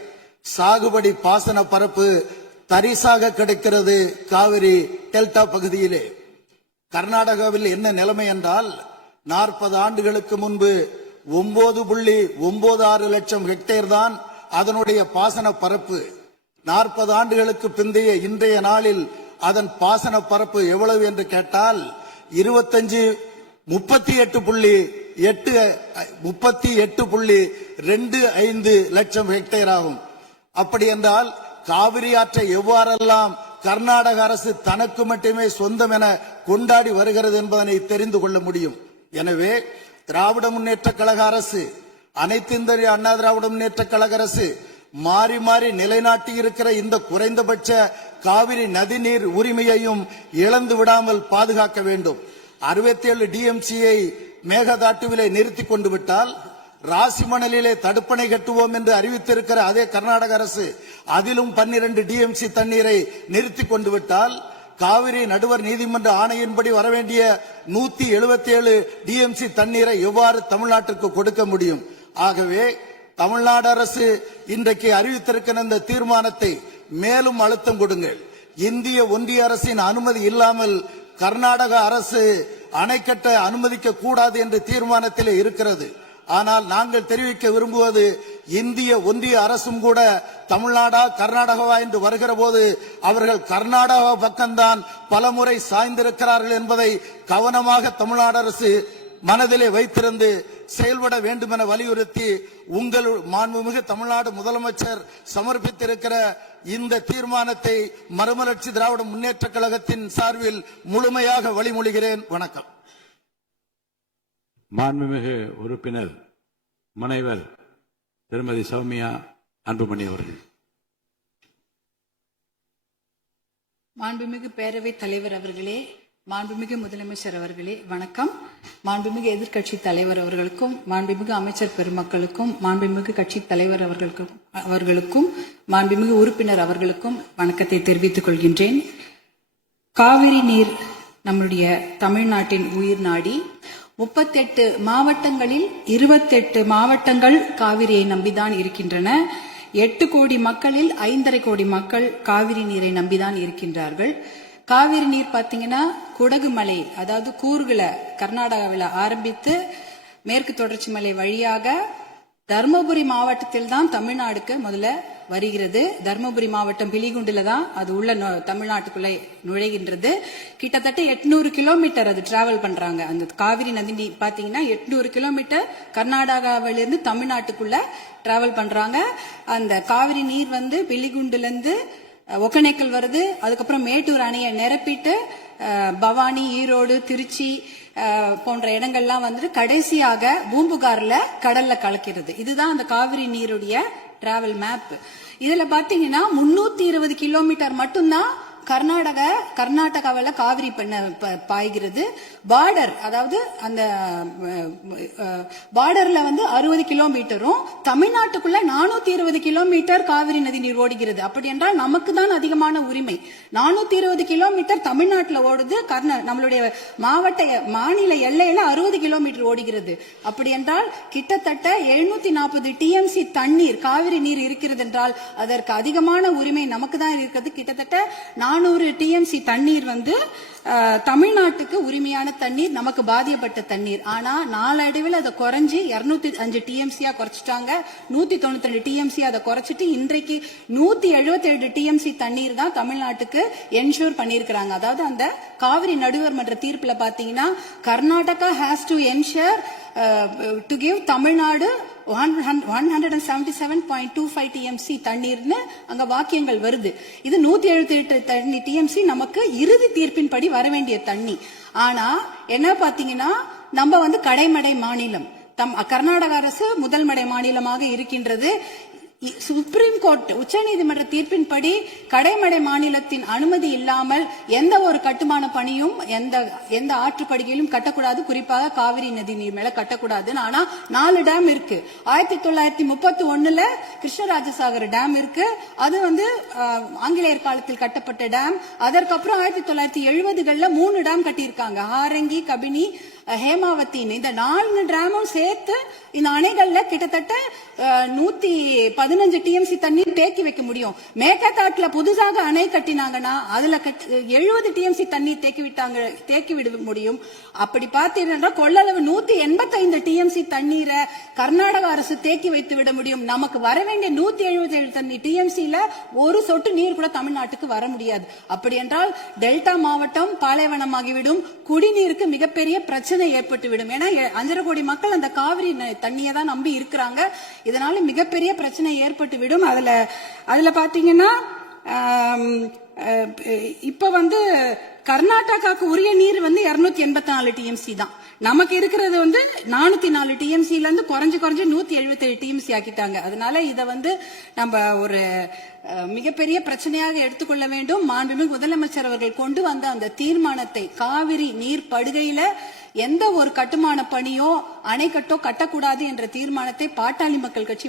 சாகுபடி பாசன பரப்பு தரிசாக கிடைக்கிறது காவிரி டெல்டா பகுதியிலே. கர்நாடகாவில் என்ன நிலைமை என்றால், 40 ஆண்டுகளுக்கு முன்பு 9.96 லட்சம் ஹெக்டேர் தான் அதனுடைய பாசன பரப்பு. 40 ஆண்டுகளுக்கு பிந்தைய இன்றைய நாளில் அதன் பாசன பரப்பு எவ்வளவு என்று கேட்டால் 38.25 லட்சம் ஹெக்டேர் ஆகும். அப்படி என்றால் காவிரி ஆற்றை எவ்வாறெல்லாம் கர்நாடக அரசு தனக்கு மட்டுமே சொந்தம் என கொண்டாடி வருகிறது என்பதனை தெரிந்து கொள்ள முடியும். எனவே திராவிட முன்னேற்ற கழக அரசு, அனைத்து இந்திய அண்ணா திராவிட முன்னேற்ற கழக அரசு மாறி மாறி நிலைநாட்டி இருக்கிற இந்த குறைந்தபட்ச காவிரி நதிநீர் உரிமையையும் இழந்து விடாமல் பாதுகாக்க வேண்டும். 67 டிஎம்சியை மேகதாட்டுவிலே நிறுத்தி கொண்டு விட்டால், ராசிமணலிலே தடுப்பணை கட்டுவோம் என்று அறிவித்திருக்கிற அதே கர்நாடக அரசு அதிலும் 12 டிஎம்சி தண்ணீரை நிறுத்தி கொண்டு விட்டால், காவிரி நடுவர் நீதிமன்ற ஆணையின்படி வரவேண்டிய 177 டிஎம்சி தண்ணீரை எவ்வாறு தமிழ்நாட்டிற்கு கொடுக்க முடியும்? ஆகவே தமிழ்நாடு அரசு இன்றைக்கு அறிவித்திருக்கிற இந்த தீர்மானத்தை மேலும் அழுத்தம் கொடுங்கள். இந்திய ஒன்றிய அரசின் அனுமதி இல்லாமல் கர்நாடக அரசு அணை கட்ட அனுமதிக்க கூடாது என்று தீர்மானத்தில் இருக்கிறது. ஆனால் நாங்கள் தெரிவிக்க விரும்புவது, இந்திய ஒன்றிய அரசும் கூட தமிழ்நாடா கர்நாடகாவா என்று வருகிற போது அவர்கள் கர்நாடகா பக்கம்தான் பலமுறை சாய்ந்திருக்கிறார்கள் என்பதை கவனமாக தமிழ்நாடு அரசு மனதிலே வைத்திருந்து செயல்பட வேண்டும் என வலியுறுத்தி உங்கள் மாண்புமிகு தமிழ்நாடு முதலமைச்சர் சமர்ப்பித்திருக்கிற இந்த தீர்மானத்தை மறுமலர்ச்சி திராவிட முன்னேற்ற கழகத்தின் சார்பில் முழுமையாக வழிமொழிகிறேன். வணக்கம். மாண்புமிகு உறுப்பினர் முனைவர் திருமதி சௌமியா அன்புமணி அவர்கள். மாண்புமிகு பேரவைத் தலைவர் அவர்களே, மாண்புமிகு முதலமைச்சர் அவர்களே வணக்கம். மாண்புமிகு எதிர்க்கட்சி தலைவர் அவர்களுக்கும், மாண்புமிகு அமைச்சர் பெருமக்களுக்கும், மாண்புமிகு கட்சி தலைவர் அவர்களுக்கும், மாண்புமிகு உறுப்பினர் அவர்களுக்கும் வணக்கத்தை தெரிவித்துக் கொள்கின்றேன். காவிரி நீர் நம்முடைய தமிழ்நாட்டின் உயிர் நாடி. 38 மாவட்டங்களில் 28 மாவட்டங்கள் காவிரியை நம்பிதான் இருக்கின்றன. 8 கோடி மக்களில் 5.5 கோடி மக்கள் காவிரி நீரை நம்பிதான் இருக்கின்றார்கள். காவிரி நீர் பாத்தீங்கன்னா குடகு மலை, அதாவது கூர்குல கர்நாடகாவில் ஆரம்பித்து மேற்கு தொடர்ச்சி மலை வழியாக தர்மபுரி மாவட்டத்தில் தான் தமிழ்நாடுக்கு முதல்ல வருகிறது. தர்மபுரி மாவட்டம் பிலிகுண்டுல தான் அது உள்ள தமிழ்நாட்டுக்குள்ள நுழைகின்றது. கிட்டத்தட்ட 800 கிலோமீட்டர் அது டிராவல் பண்றாங்க. அந்த காவிரி நதி பாத்தீங்கன்னா 800 கிலோமீட்டர் கர்நாடகாவிலிருந்து தமிழ்நாட்டுக்குள்ள டிராவல் பண்றாங்க. அந்த காவிரி நீர் வந்து பிலிகுண்டுல இருந்து ஒகேனக்கல் வருது. அதுக்கப்புறம் மேட்டூர் அணையை நிரப்பிட்டு பவானி, ஈரோடு, திருச்சி போன்ற இடங்கள்லாம் வந்து கடைசியாக பூம்புகார்ல கடல்ல கலக்கிறது. இதுதான் அந்த காவிரி நீருடைய டிராவல் மேப். இதுல பாத்தீங்கன்னா 320 கிலோமீட்டர் மட்டும்தான் கர்நாடகாவில் காவிரி பாய்கிறது. பார்டர், அதாவது அந்த பார்டர்ல வந்து 60 கிலோமீட்டரும் தமிழ்நாட்டுக்குள்ள 420 கிலோமீட்டர் காவிரி நதி நீர் ஓடுகிறது. அப்படி என்றால் நமக்கு தான் அதிகமான உரிமை. 420 கிலோமீட்டர் தமிழ்நாட்டில் ஓடுது, நம்மளுடைய மாநில எல்லையில 60 கிலோமீட்டர் ஓடுகிறது. அப்படி என்றால் கிட்டத்தட்ட 740 டிஎம்சி தண்ணீர் காவிரி நீர் இருக்கிறது என்றால் அதற்கு அதிகமான உரிமை நமக்கு தான் இருக்கிறது. கிட்டத்தட்ட 400 டிஎம்சி தண்ணீர் வந்து தமிழ்நாட்டுக்கு உரிமையான தண்ணீர், நமக்கு பாதிக்கப்பட்ட தண்ணீர். ஆனா நாளடைவில் அதை குறைஞ்சி 205 டிஎம்சியா குறைச்சிட்டாங்க. 192 டிஎம்சி அதை குறைச்சிட்டு இன்றைக்கு 177 டிஎம்சி தண்ணீர் தான் தமிழ்நாட்டுக்கு என்ஷூர் பண்ணிருக்கிறாங்க. அதாவது அந்த காவிரி நடுவர் மன்ற தீர்ப்புல பாத்தீங்கன்னா Karnataka has to ensure to give Tamil Nadu 177.25 TMC தண்ணீர்னு அங்க வாக்கியங்கள் வருது. இது 178 டிஎம்சி நமக்கு இறுதி தீர்ப்பின்படி வர வேண்டிய தண்ணி. ஆனா என்ன பாத்தீங்கன்னா நம்ம வந்து கடைமடை மாநிலம், கர்நாடக அரசு முதல் மடை மாநிலமாக இருக்கின்றது. சுப்ரீம் கோர்ட் உச்சநீதிமன்ற தீர்ப்பின்படி கடைமடை மாநிலத்தின் அனுமதி இல்லாமல் எந்த ஒரு கட்டுமான பணியும் எந்த ஆற்றுப்படுகையிலும் கட்டக்கூடாது. குறிப்பாக காவிரி நதி நீர் மேல கட்டக்கூடாது. ஆனா 4 டேம் இருக்கு. 1931 கிருஷ்ணராஜசாகர் டேம் இருக்கு. அது வந்து ஆங்கிலேயர் காலத்தில் கட்டப்பட்ட டேம். அதற்கப்புறம் 1970களில் 3 டேம் கட்டியிருக்காங்க. ஹாரங்கி, கபினி, ஹேமாவத்தின்னு. இந்த 4 டேமும் சேர்த்து இந்த அணைகள்ல கிட்டத்தட்ட 115 டிஎம்சி தண்ணீர் தேக்கி வைக்க முடியும். மேகதாட்டுல புதுசாக அணை கட்டினாங்கன்னா அதுல 70 டிஎம்சி தண்ணீர் தேக்கி விட முடியும். அப்படி பார்த்தீங்கன்னா கொள்ளளவு 185 டிஎம்சி தண்ணீரை கர்நாடக அரசு தேக்கி வைத்து விட முடியும். நமக்கு வர வேண்டிய 177 டிஎம்சில ஒரு சொட்டு நீர் கூட தமிழ்நாட்டுக்கு வர முடியாது. அப்படி என்றால் டெல்டா மாவட்டம் பாலைவனமாகிவிடும். குடிநீருக்கு மிகப்பெரிய பிரச்சனை ஏற்பட்டுவிடும். ஏன்னா 5.5 கோடி மக்கள் அந்த காவிரி தண்ணியை தான் நம்பி இருக்கிறாங்க. இதனால மிகப்பெரிய பிரச்சனை ஏற்பட்டுவிடும். அதுல பாத்தீங்கன்னா இப்ப வந்து கர்நாடகாவுக்கு உரிய நீர் வந்து 284 டிஎம்சி தான். நமக்கு இருக்கிறது வந்து 404 டிஎம்சில இருந்து குறைஞ்சு 177 டிஎம்சி ஆக்கிட்டாங்க. அதனால இத வந்து நம்ம ஒரு மிகப்பெரிய பிரச்சனையாக எடுத்துக்கொள்ள வேண்டும். மாண்புமிகு முதலமைச்சர் அவர்கள் கொண்டு வந்த அந்த தீர்மானத்தை காவிரி நீர் படுகையில எந்த ஒரு கட்டுமான பணியோ அணைக்கட்டோ கட்டக்கூடாது என்ற தீர்மானத்தை பாட்டாளி மக்கள் கட்சி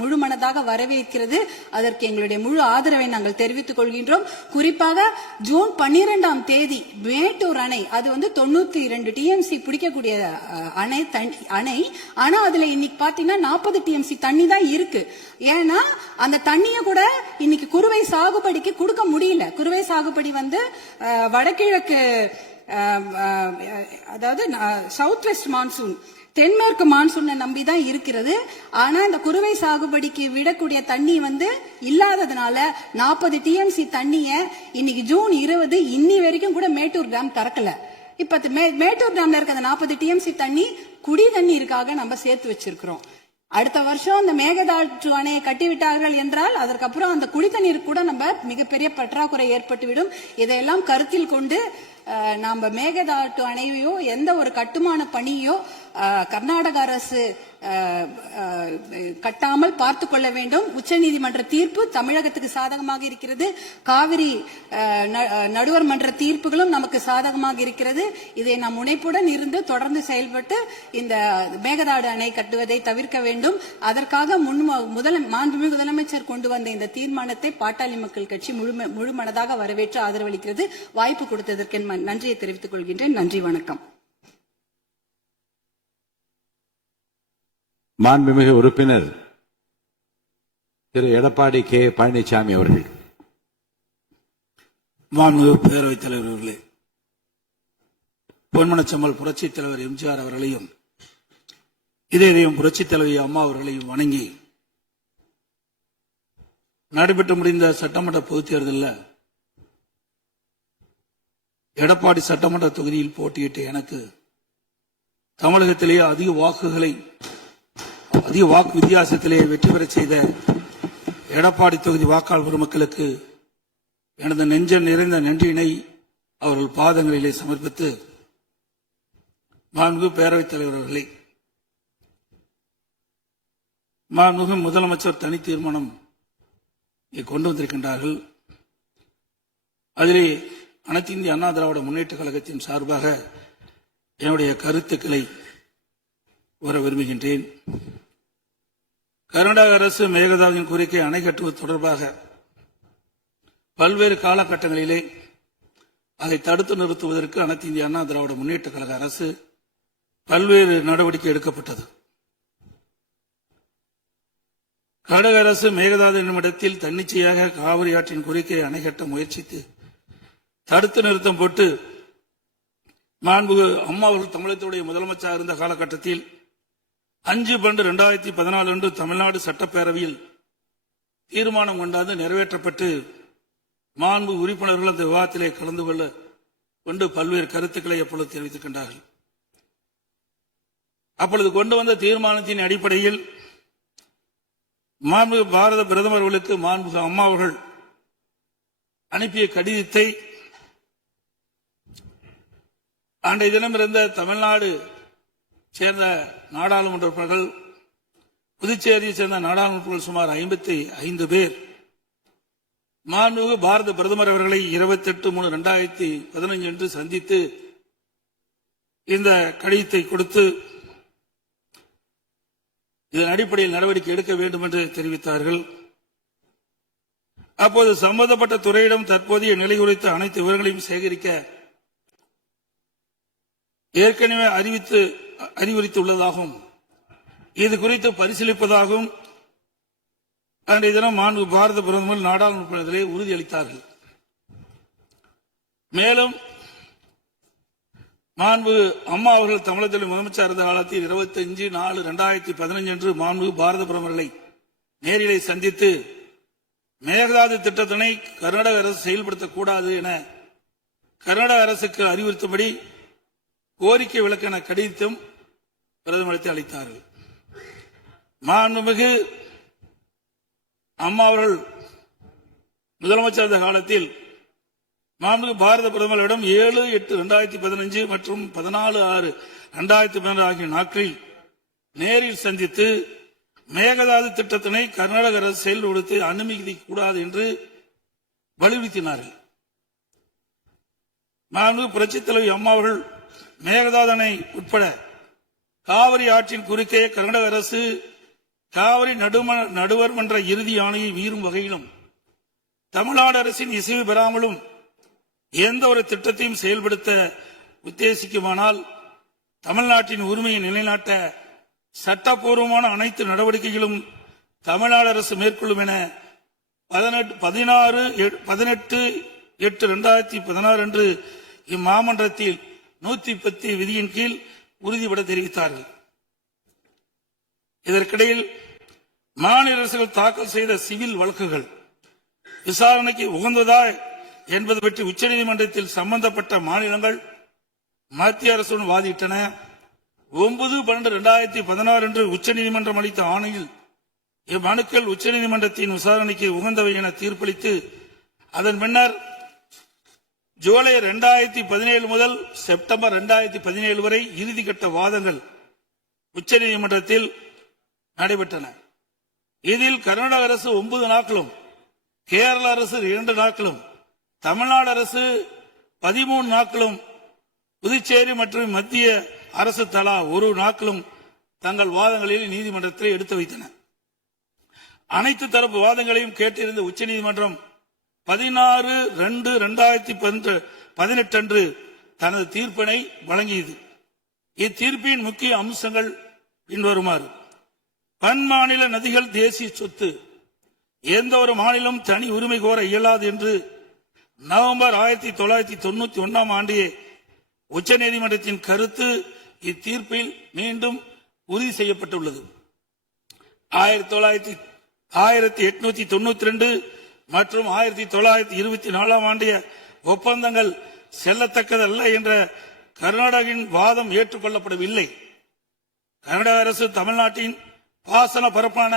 முழுமனதாக வரவேற்கிறது. அதற்கு எங்களுடைய முழு ஆதரவை நாங்கள் தெரிவித்துக் கொள்கின்றோம். குறிப்பாக ஜூன் 12ஆம் தேதி மேட்டூர் அணை, அது 92 டிஎம்சி பிடிக்கக்கூடிய அணை. ஆனா அதுல இன்னைக்கு பாத்தீங்கன்னா 40 டிஎம்சி தண்ணி தான் இருக்கு. ஏன்னா அந்த தண்ணிய கூட இன்னைக்கு குறுவை சாகுபடிக்கு கொடுக்க முடியல. குறுவை சாகுபடி வடகிழக்கு, அதாவது சவுத் வெஸ்ட் மான்சூன், தென்மேற்கு மான்சூனை நம்பிதான் இருக்கிறது. ஆனா இந்த குறுவை சாகுபடிக்கு விடக்கூடிய தண்ணி இல்லாததுனால 40 டிஎம்சி தண்ணிய இன்னைக்கு ஜூன் 20 இன்னி வரைக்கும் கூட மேட்டூர் டேம் திறக்கல. இப்ப மேட்டூர் டேம்ல இருக்க அந்த 40 டிஎம்சி தண்ணி குடி தண்ணீருக்காக நம்ம சேர்த்து வச்சிருக்கிறோம். அடுத்த வருஷம் அந்த மேகதாட்டு அணையை கட்டிவிட்டார்கள் என்றால் அதற்கப்புறம் அந்த குடித்தண்ணீர் கூட நம்ம மிகப்பெரிய பற்றாக்குறை ஏற்பட்டுவிடும். இதையெல்லாம் கருத்தில் கொண்டு நம்ம மேகதாட்டு அணையோ எந்த ஒரு கட்டுமான பணியோ கர்நாடக அரசு கட்டாமல் பார்த்து கொள்ள வேண்டும். உச்சநீதிமன்ற தீர்ப்பு தமிழகத்துக்கு சாதகமாக இருக்கிறது. காவிரி நடுவர் மன்ற தீர்ப்புகளும் நமக்கு சாதகமாக இருக்கிறது. இதை நாம் முனைப்புடன் இருந்து தொடர்ந்து செயல்பட்டு இந்த மேகதாடு அணை கட்டுவதை தவிர்க்க வேண்டும். அதற்காக மாண்புமிகு முதலமைச்சர் கொண்டு வந்த இந்த தீர்மானத்தை பாட்டாளி மக்கள் கட்சி முழு மனதாக வரவேற்று ஆதரவளிக்கிறது. வாய்ப்பு கொடுத்ததற்கு நன்றியை தெரிவித்துக் கொள்கின்றேன். நன்றி, வணக்கம். மாண்புமிகு உறுப்பினர் திரு எடப்பாடி கே பழனிசாமி அவர்கள். மாண்புமிகு பேரவைத் தலைவர் அவர்களே, பொன்மனச்செம்மல் புரட்சித் தலைவர் எம்ஜிஆர் அவர்களையும் இதயம் புரட்சித் தலைவி அம்மா அவர்களையும் வணங்கி நடைபெற்று முடிந்த சட்டமன்ற பொதுத் தேர்தலில் எடப்பாடி சட்டமன்ற தொகுதியில் போட்டியிட்ட எனக்கு தமிழகத்திலேயே அதிக வாக்கு வித்தியாசத்திலேயே வெற்றி பெற செய்த எடப்பாடி தொகுதி வாக்காளர் பெருமக்களுக்கு எனது நெஞ்ச நிறைந்த நன்றியினை அவர்கள் பாதங்களிலே சமர்ப்பித்து, மாண்புமிகு பேரவைத் தலைவர் அவர்களே, மாண்புமிகு முதலமைச்சர் தனி தீர்மானம் கொண்டு வந்திருக்கின்றார்கள். அதிலே அனைத்து இந்திய அண்ணா திராவிட முன்னேற்ற கழகத்தின் சார்பாக என்னுடைய கருத்துக்களை வர விரும்புகின்றேன். கர்நாடக அரசு மேகதாதுவின் கோரிக்கை அணை கட்டுவது தொடர்பாக பல்வேறு காலகட்டங்களிலே அதை தடுத்து நிறுத்துவதற்கு அனைத்து இந்திய அண்ணா திராவிட முன்னேற்ற கழக அரசு பல்வேறு நடவடிக்கை எடுக்கப்பட்டது. கர்நாடக அரசு மேகதாது என்னும் இடத்தில் தன்னிச்சையாக காவிரி ஆற்றின் கோரிக்கையை அணை கட்ட முயற்சித்து தடுத்து நிறுத்தம் போட்டு மாண்புமிகு அம்மா அவர்கள் தமிழகத்துடைய முதலமைச்சராக இருந்த காலகட்டத்தில் 5/12/2014 அன்று தமிழ்நாடு சட்டப்பேரவையில் தீர்மானம் கொண்டாந்து நிறைவேற்றப்பட்டு மாண்பு உறுப்பினர்கள் அந்த விவாதத்திலே கலந்து கொண்டு பல்வேறு கருத்துக்களை அப்பொழுது தெரிவித்திருக்கின்றார்கள். அப்பொழுது கொண்டு வந்த தீர்மானத்தின் அடிப்படையில் மாண்புமிகு பாரத பிரதமர் அவர்களுக்கு மாண்புமிகு அம்மா அவர்கள் அனுப்பிய கடிதத்தை அன்றைய தினம் இருந்த தமிழ்நாடு சேர்ந்த நாடாளுமன்ற உறுப்பினர்கள், புதுச்சேரியை சேர்ந்த நாடாளுமன்ற உறுப்பினர்கள் சுமார் 55 பேர் மாண்புமிகு பாரத பிரதமர் அவர்களை 28/3/2015 அன்று சந்தித்து இந்த கடிதத்தை கொடுத்து இதன் அடிப்படையில் நடவடிக்கை எடுக்க வேண்டும் என்று தெரிவித்தார்கள். அப்போது சம்பந்தப்பட்ட துறையிடம் தற்போதைய நிலை குறித்த அனைத்து விவரங்களையும் சேகரிக்க ஏற்கனவே அறிவுறுத்தியுள்ளதாகவும் இது குறித்து பரிசீலிப்பதாகவும் அன்றைய தினம் மாண்பு பாரத பிரதமர் நாடாளுமன்றத்திலே உறுதியளித்தார்கள். மேலும் மாண்பு அம்மா அவர்கள் தமிழகத்தில் முதலமைச்சர் இருந்த காலத்தில் 25/4/2015 அன்று மாண்பு பாரத பிரதமர்களை நேரிலே சந்தித்து மேகதாது திட்டத்தினை கர்நாடக அரசு செயல்படுத்தக்கூடாது என கர்நாடக அரசுக்கு அறிவுறுத்தும்படி கோரிக்கை விளக்கென கடிதம் பிரதமருக்கு அளித்தார்கள். மாண்புமிகு அம்மா அவர்கள் முதலமைச்சர் இருந்த காலத்தில் மாண்புமிகு பாரத பிரதமரிடம் 7/8/2015 மற்றும் 14/6/2012 ஆகிய நாட்களில் நேரில் சந்தித்து மேகதாது திட்டத்தினை கர்நாடக அரசு செயல்படுத்த அனுமதிக்க கூடாது என்று வலியுறுத்தினார்கள். மாண்புமிகு புரட்சித் தலைவி அம்மா அவர்கள் மேகதாது அணை உட்பட காவிரி ஆற்றின் குறுக்கே கர்நாடக அரசு காவிரி நடுவர் மன்ற இறுதி ஆணையை மீறும் வகையிலும் தமிழ்நாடு அரசின் இசைவு பெறாமலும் எந்த ஒரு திட்டத்தையும் செயல்படுத்த உத்தேசிக்குமானால் தமிழ்நாட்டின் உரிமையை நிலைநாட்ட சட்டப்பூர்வமான அனைத்து நடவடிக்கைகளும் தமிழ்நாடு அரசு மேற்கொள்ளும் என 18/8/2016 அன்று இம்மாமன்றத்தில் 110 விதியின் கீழ் உறுதிபட தெரிவித்தார்கள். இதற்கிடையில் மாநில அரசுகள் தாக்கல் செய்த சிவில் வழக்குகள் விசாரணைக்கு உகந்ததா என்பது பற்றி உச்சநீதிமன்றத்தில் சம்பந்தப்பட்ட மாநிலங்கள் மத்திய அரசுடன் வாதிட்டன. 9/12/2016 அன்று உச்சநீதிமன்றம் அளித்த ஆணையில் இம்மனுக்கள் உச்சநீதிமன்றத்தின் விசாரணைக்கு உகந்தவை என தீர்ப்பளித்து அதன் பின்னர் ஜூலை 2017 முதல் செப்டம்பர் 2017 வரை இறுதிக்கட்ட வாதங்கள் உச்சநீதிமன்றத்தில் நடைபெற்றன. இதில் கர்நாடக அரசு 9 நாட்களும், கேரள அரசு 2 நாட்களும், தமிழ்நாடு அரசு 13 நாட்களும், புதுச்சேரி மற்றும் மத்திய அரசு தலா 1 நாட்களும் தங்கள் வாதங்களில் நீதிமன்றத்தில் எடுத்து வைத்தன. அனைத்து தரப்பு வாதங்களையும் கேட்டிருந்த உச்சநீதிமன்றம் 16/2/2018 அன்று தனது தீர்ப்பினை வழங்கியது. இத்தீர்ப்பின் முக்கிய அம்சங்கள் பின்வருமாறு: பன்மாநில நதிகள் தேசிய சொத்து, எந்த ஒரு மாநிலம் தனி உரிமை கோர இயலாது என்று நவம்பர் 1991 ஆண்டு உச்சநீதிமன்றத்தின் கருத்து இத்தீர்ப்பில் மீண்டும் உறுதி செய்யப்பட்டுள்ளது. 1892 மற்றும் 1924 ஆண்டிய ஒப்பந்தங்கள் செல்லத்தக்கதல்ல என்ற கர்நாடகின் வாதம் ஏற்றுக்கொள்ளப்படவில்லை. கர்நாடக அரசு தமிழ்நாட்டின் பாசன பரப்பான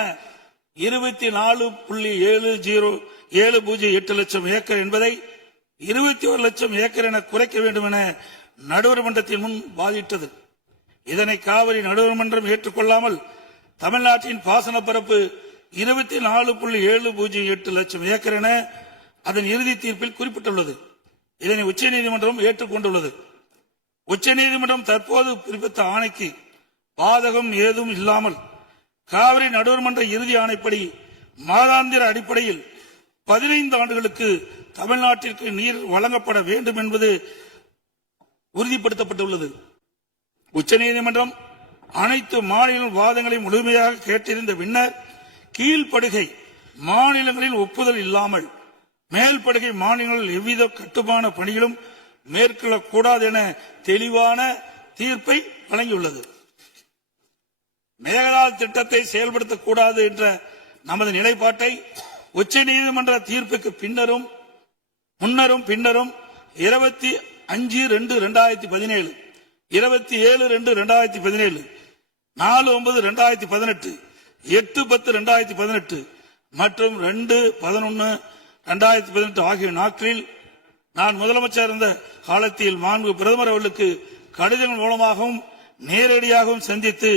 24.708 லட்சம் ஏக்கர் என்பதை 21 லட்சம் ஏக்கர் என குறைக்க வேண்டும் என நடுவர் மன்றத்தின் முன் வாதிட்டது. இதனை காவிரி நடுவர் மன்றம் ஏற்றுக்கொள்ளாமல் தமிழ்நாட்டின் பாசன பரப்பு 24.708 லட்சம் ஏக்கர் என அதன் இறுதி தீர்ப்பில் குறிப்பிட்டுள்ளது. இதனை உச்சநீதிமன்றம் ஏற்றுக்கொண்டுள்ளது. உச்சநீதிமன்றம் தற்போது பிறப்பித்த ஆணைக்கு பாதகம் ஏதும் இல்லாமல் காவிரி நடுவர் மன்ற இறுதி ஆணைப்படி மாதாந்திர அடிப்படையில் 15 ஆண்டுகளுக்கு தமிழ்நாட்டிற்கு நீர் வழங்கப்பட வேண்டும் என்பது உறுதிப்படுத்தப்பட்டுள்ளது. உச்சநீதிமன்றம் அனைத்து மாநில வாதங்களையும் முழுமையாக கேட்டிருந்த பின்னர் கீழ்ப்படுகை மாநிலங்களின் ஒப்புதல் இல்லாமல் மேல்படுகை மாநிலங்களில் எவ்வித கட்டுமான பணிகளும் மேற்கொள்ளக்கூடாது என தெளிவான தீர்ப்பை வழங்கியுள்ளது. மேகதாது திட்டத்தை செயல்படுத்தக்கூடாது என்ற நமது நிலைப்பாட்டை உச்சநீதிமன்ற தீர்ப்புக்கு முன்னரும் பின்னரும் 25/2/2017, 27/2/2017, 4/9/2018, 8/10/2018 மற்றும் 2/11/2018 ஆகிய நாட்களில் நான் முதலமைச்சர் இருந்த காலத்தில் மாண்பு பிரதமர் அவர்களுக்கு கடிதங்கள் மூலமாகவும் நேரடியாகவும் சந்தித்து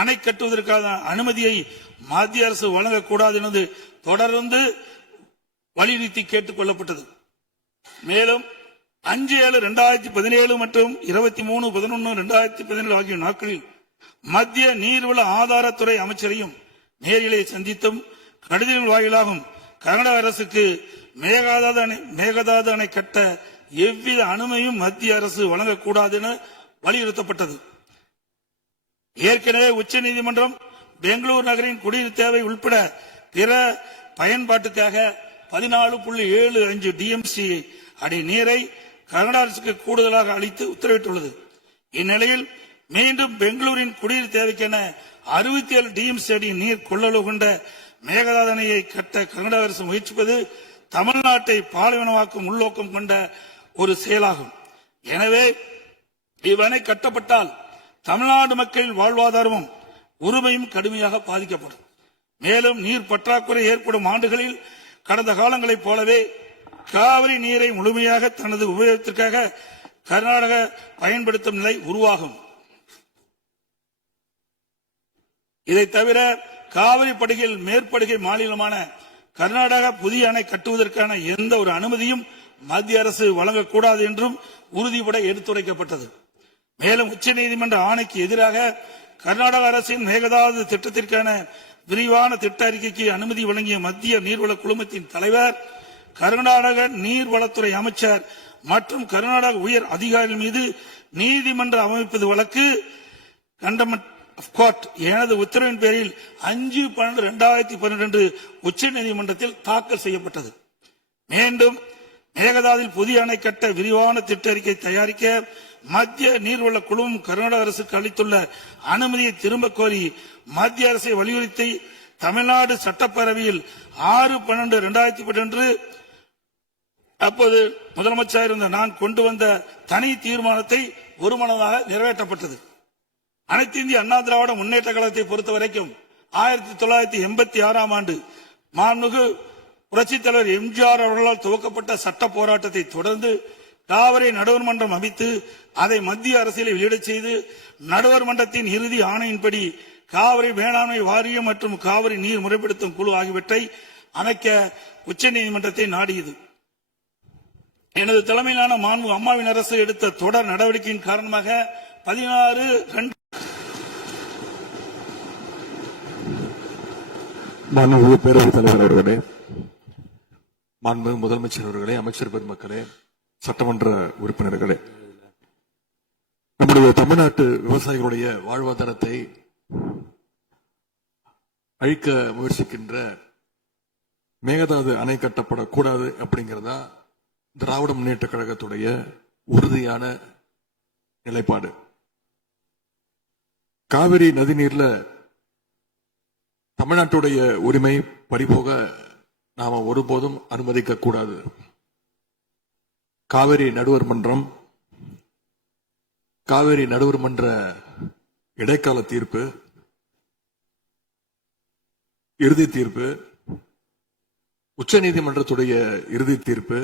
அணை கட்டுவதற்கான அனுமதியை மத்திய அரசு வழங்கக்கூடாது என்பது தொடர்ந்து வலியுறுத்தி கேட்டுக் கொள்ளப்பட்டது. மேலும் 5/7/2017 மற்றும் 23/11/2017 ஆகிய நாட்களில் மத்திய நீர்வள ஆதாரத்துறை அமைச்சரையும் நேரிலே சந்தித்தும் கடிதங்கள் வாயிலாகவும் கர்நாடக அரசுக்கு மேகதாது அணை கட்ட எவ்வித அனுமதியும் மத்திய அரசு வழங்கக்கூடாது என வலியுறுத்தப்பட்டது. ஏற்கனவே உச்சநீதிமன்றம் பெங்களூரு நகரின் குடிநீர் தேவை உட்பட பிற பயன்பாட்டுக்காக 14.75 டிஎம்சி அடி நீரை கர்நாடக அரசுக்கு கூடுதலாக அளித்து உத்தரவிட்டுள்ளது. இந்நிலையில் மீண்டும் பெங்களூரின் குடிநீர் தேவைக்கென 67 டிஎம்சி அடி நீர் கொள்ளளவு கொண்ட மேகதாது அணையை கட்ட கர்நாடக அரசு முயற்சிப்பது தமிழ்நாட்டை பாலைவனமாக்கும் உள்நோக்கம் கொண்ட ஒரு செயலாகும். எனவே இவ்வணை கட்டப்பட்டால் தமிழ்நாடு மக்களின் வாழ்வாதாரமும் உரிமையும் கடுமையாக பாதிக்கப்படும். மேலும் நீர் பற்றாக்குறை ஏற்படும் ஆண்டுகளில் கடந்த காலங்களைப் போலவே காவிரி நீரை முழுமையாக தனது உபயோகத்திற்காக கர்நாடக பயன்படுத்தும் நிலை உருவாகும். இதை தவிர காவிரி படுகையில் மேற்படுகை மாநிலமான கர்நாடகா புதிய அணை கட்டுவதற்கான எந்த ஒரு அனுமதியும் மத்திய அரசு வழங்கக்கூடாது என்றும் உறுதிபட எடுத்துரைக்கப்பட்டது. மேலும் உச்சநீதிமன்ற ஆணைக்கு எதிராக கர்நாடக அரசின் மேகதாது திட்டத்திற்கான விரிவான திட்ட அறிக்கைக்கு அனுமதி வழங்கிய மத்திய நீர்வள குழுமத்தின் தலைவர், கர்நாடக நீர்வளத்துறை அமைச்சர் மற்றும் கர்நாடக உயர் அதிகாரிகள் மீது நீதிமன்றம் அமைப்பது வழக்கு கண்டமெண்ட் ஆஃப் கோர்ட் எனது உத்தரவின் பேரில் 5/12/2012 உச்ச நீதிமன்றத்தில் தாக்கல் செய்யப்பட்டது. மீண்டும் மேகதாதில் புதிய அணை கட்ட விரிவான திட்ட அறிக்கை தயாரிக்க மத்திய நீர்வள குழுமம் கர்நாடக அரசுக்கு அளித்துள்ள அனுமதியை திரும்ப கோரி மத்திய அரசை வலியுறுத்தி தமிழ்நாடு சட்டப்பேரவையில் 6/12/2012 அப்போது முதலமைச்சர் இருந்த நான் கொண்டு வந்த தனி தீர்மானத்தை ஒருமனதாக நிறைவேற்றப்பட்டது. அனைத்து இந்திய அண்ணா திராவிட முன்னேற்ற கழகத்தை பொறுத்த வரைக்கும் 1986 ஆண்டு மாண்புமிகு புரட்சித் தலைவர் எம்ஜிஆர் அவர்களால் துவக்கப்பட்ட சட்ட போராட்டத்தை தொடர்ந்து காவிரி நடுவர் மன்றம் அமைத்து அதை மத்திய அரசியலை வெளியிடச் செய்து நடுவர் மன்றத்தின் இறுதி ஆணையின்படி காவிரி மேலாண்மை வாரியம் மற்றும் காவிரி நீர் முறைப்படுத்தும் குழு ஆகியவற்றை அமைக்க உச்சநீதிமன்றத்தை நாடியது. எனது தலைமையிலான மாண்பு அம்மாவின் அரசு எடுத்த தொடர் நடவடிக்கையின் காரணமாக 16/2 மாண்புமிகு பேரவைத் தலைவர் அவர்களே, மாண்புமிகு முதலமைச்சர் அவர்களே, அமைச்சர் பெருமக்களே, சட்டமன்ற உறுப்பினர்களே, நம்முடைய தமிழ்நாட்டு விவசாயிகளுடைய வாழ்வாதாரத்தை அழிக்க முயற்சிக்கின்ற மேகதாது அணை கட்டப்படக்கூடாது அப்படிங்கிறதா திராவிட முன்னேற்ற கழகத்துடைய உறுதியான நிலைப்பாடு. காவிரி நதிநீர்ல தமிழ்நாட்டுடைய உரிமை பறிபோக நாம ஒருபோதும் அனுமதிக்க கூடாது. காவிரி நடுவர் மன்றம், காவிரி நடுவர் மன்ற இடைக்கால தீர்ப்பு, இறுதி தீர்ப்பு, உச்சநீதிமன்றத்துடைய இறுதி தீர்ப்பு,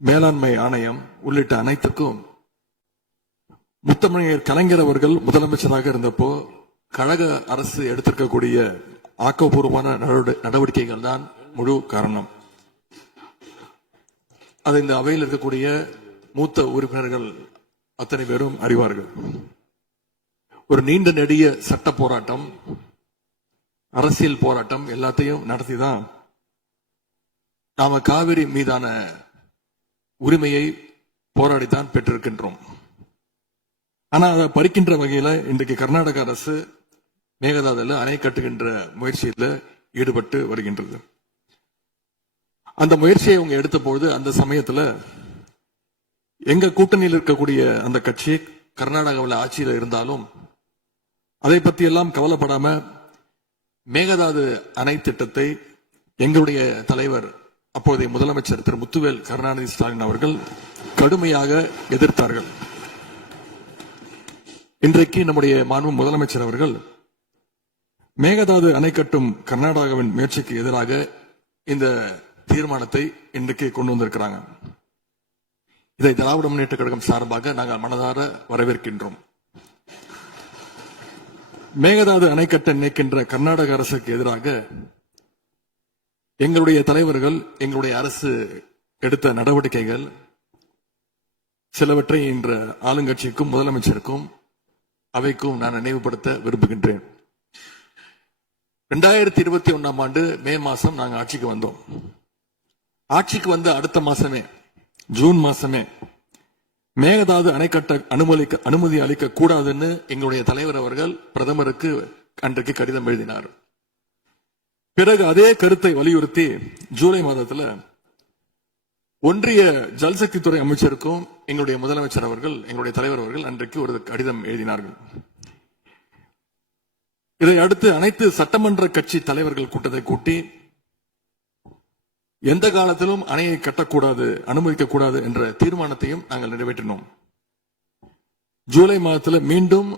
மேலாண்மை ஆணையம் உள்ளிட்ட அனைத்துக்கும் முத்தமிழர் கலைஞர் அவர்கள் முதலமைச்சராக இருந்தப்போ கழக அரசு எடுத்திருக்கக்கூடிய ஆக்கப்பூர்வமான நடவடிக்கைகள் தான் முழு காரணம். அதை இந்த அவையில் இருக்கக்கூடிய மூத்த உறுப்பினர்கள் அத்தனை பேரும் அறிவார்கள். ஒரு நீண்ட நெடிய சட்ட போராட்டம், அரசியல் போராட்டம் எல்லாத்தையும் நடத்திதான் நாம காவிரி மீதான உரிமையை போராடித்தான் பெற்றிருக்கின்றோம். ஆனா அதை பறிக்கின்ற வகையில இன்றைக்கு கர்நாடக அரசு மேகதாதுல அணை கட்டுகின்ற முயற்சியில ஈடுபட்டு வருகின்றது. அந்த முயற்சியை அவங்க எடுத்த பொழுது அந்த சமயத்துல எங்க கூட்டணியில் இருக்கக்கூடிய அந்த கட்சி கர்நாடகாவில் ஆட்சியில் இருந்தாலும் அதை பத்தி எல்லாம் கவலைப்படாம மேகதாது அணை திட்டத்தை எங்களுடைய தலைவர் அப்போதைய முதலமைச்சர் திரு முத்துவேல் கருணாநிதி ஸ்டாலின் அவர்கள் கடுமையாக எதிர்த்தார்கள். இன்றைக்கு நம்முடைய மாண்பு முதலமைச்சர் அவர்கள் மேகதாது அணை கட்டும் கர்நாடகாவின் முயற்சிக்கு எதிராக இந்த தீர்மானத்தை இன்றைக்கு கொண்டு வந்திருக்கிறாங்க. இதை திராவிட முன்னேற்ற கழகம் சார்பாக நாங்கள் மனதார வரவேற்கின்றோம். மேகதாது அணை கட்ட நினைக்கின்ற கர்நாடக அரசுக்கு எதிராக எங்களுடைய தலைவர்கள், எங்களுடைய அரசு எடுத்த நடவடிக்கைகள் சிலவற்றை இன்ற ஆளுங்கட்சிக்கும் முதலமைச்சருக்கும் அவைக்கும் நான் நினைவுபடுத்த விரும்புகின்றேன். 2021 ஆண்டு மே மாசம் நாங்கள் ஆட்சிக்கு வந்தோம். ஆட்சிக்கு வந்த அடுத்த மாசமே, ஜூன் மாசமே மேகதாது அணை கட்ட அனுமதி அளிக்க கூடாதுன்னு எங்களுடைய தலைவர் அவர்கள் பிரதமருக்கு அன்றைக்கு கடிதம் எழுதினார். பிறகு அதே கருத்தை வலியுறுத்தி ஜூலை மாதத்துல ஒன்றிய ஜல்சக்தித்துறை அமைச்சருக்கும் எங்களுடைய முதலமைச்சர் அவர்கள், எங்களுடைய தலைவர் அவர்கள் அன்றைக்கு ஒரு கடிதம் எழுதினார்கள். இதை அடுத்து அனைத்து சட்டமன்ற கட்சி தலைவர்கள் கூட்டத்தை கூட்டி எந்த காலத்திலும் அணையை கட்டக்கூடாது, அனுமதிக்க கூடாது என்ற தீர்மானத்தையும் நாங்கள் நிறைவேற்றினோம். ஜூலை மாதத்தில் மீண்டும்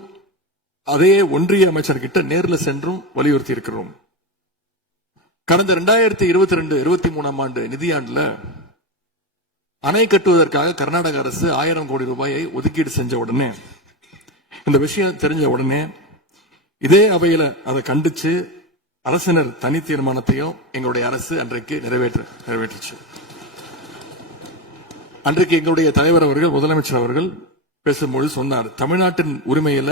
அதே ஒன்றிய அமைச்சர்கிட்ட நேரில் சென்றும் வலியுறுத்தி இருக்கிறோம். கடந்த 2022-23 ஆண்டு நிதியாண்டுல அணை கட்டுவதற்காக கர்நாடக அரசு 1000 கோடி ரூபாயை ஒதுக்கீடு செஞ்ச உடனே, இந்த விஷயம் தெரிஞ்ச உடனே இதே அவையில அதை கண்டிச்சு அரசினர் தனி தீர்மானத்தையும் எங்களுடைய அரசு அன்றைக்கு நிறைவேற்றுச்சு. அன்றைக்கு எங்களுடைய தலைவர் அவர்கள், முதலமைச்சர் அவர்கள் பேசும்போது சொன்னார், தமிழ்நாட்டின் உரிமையில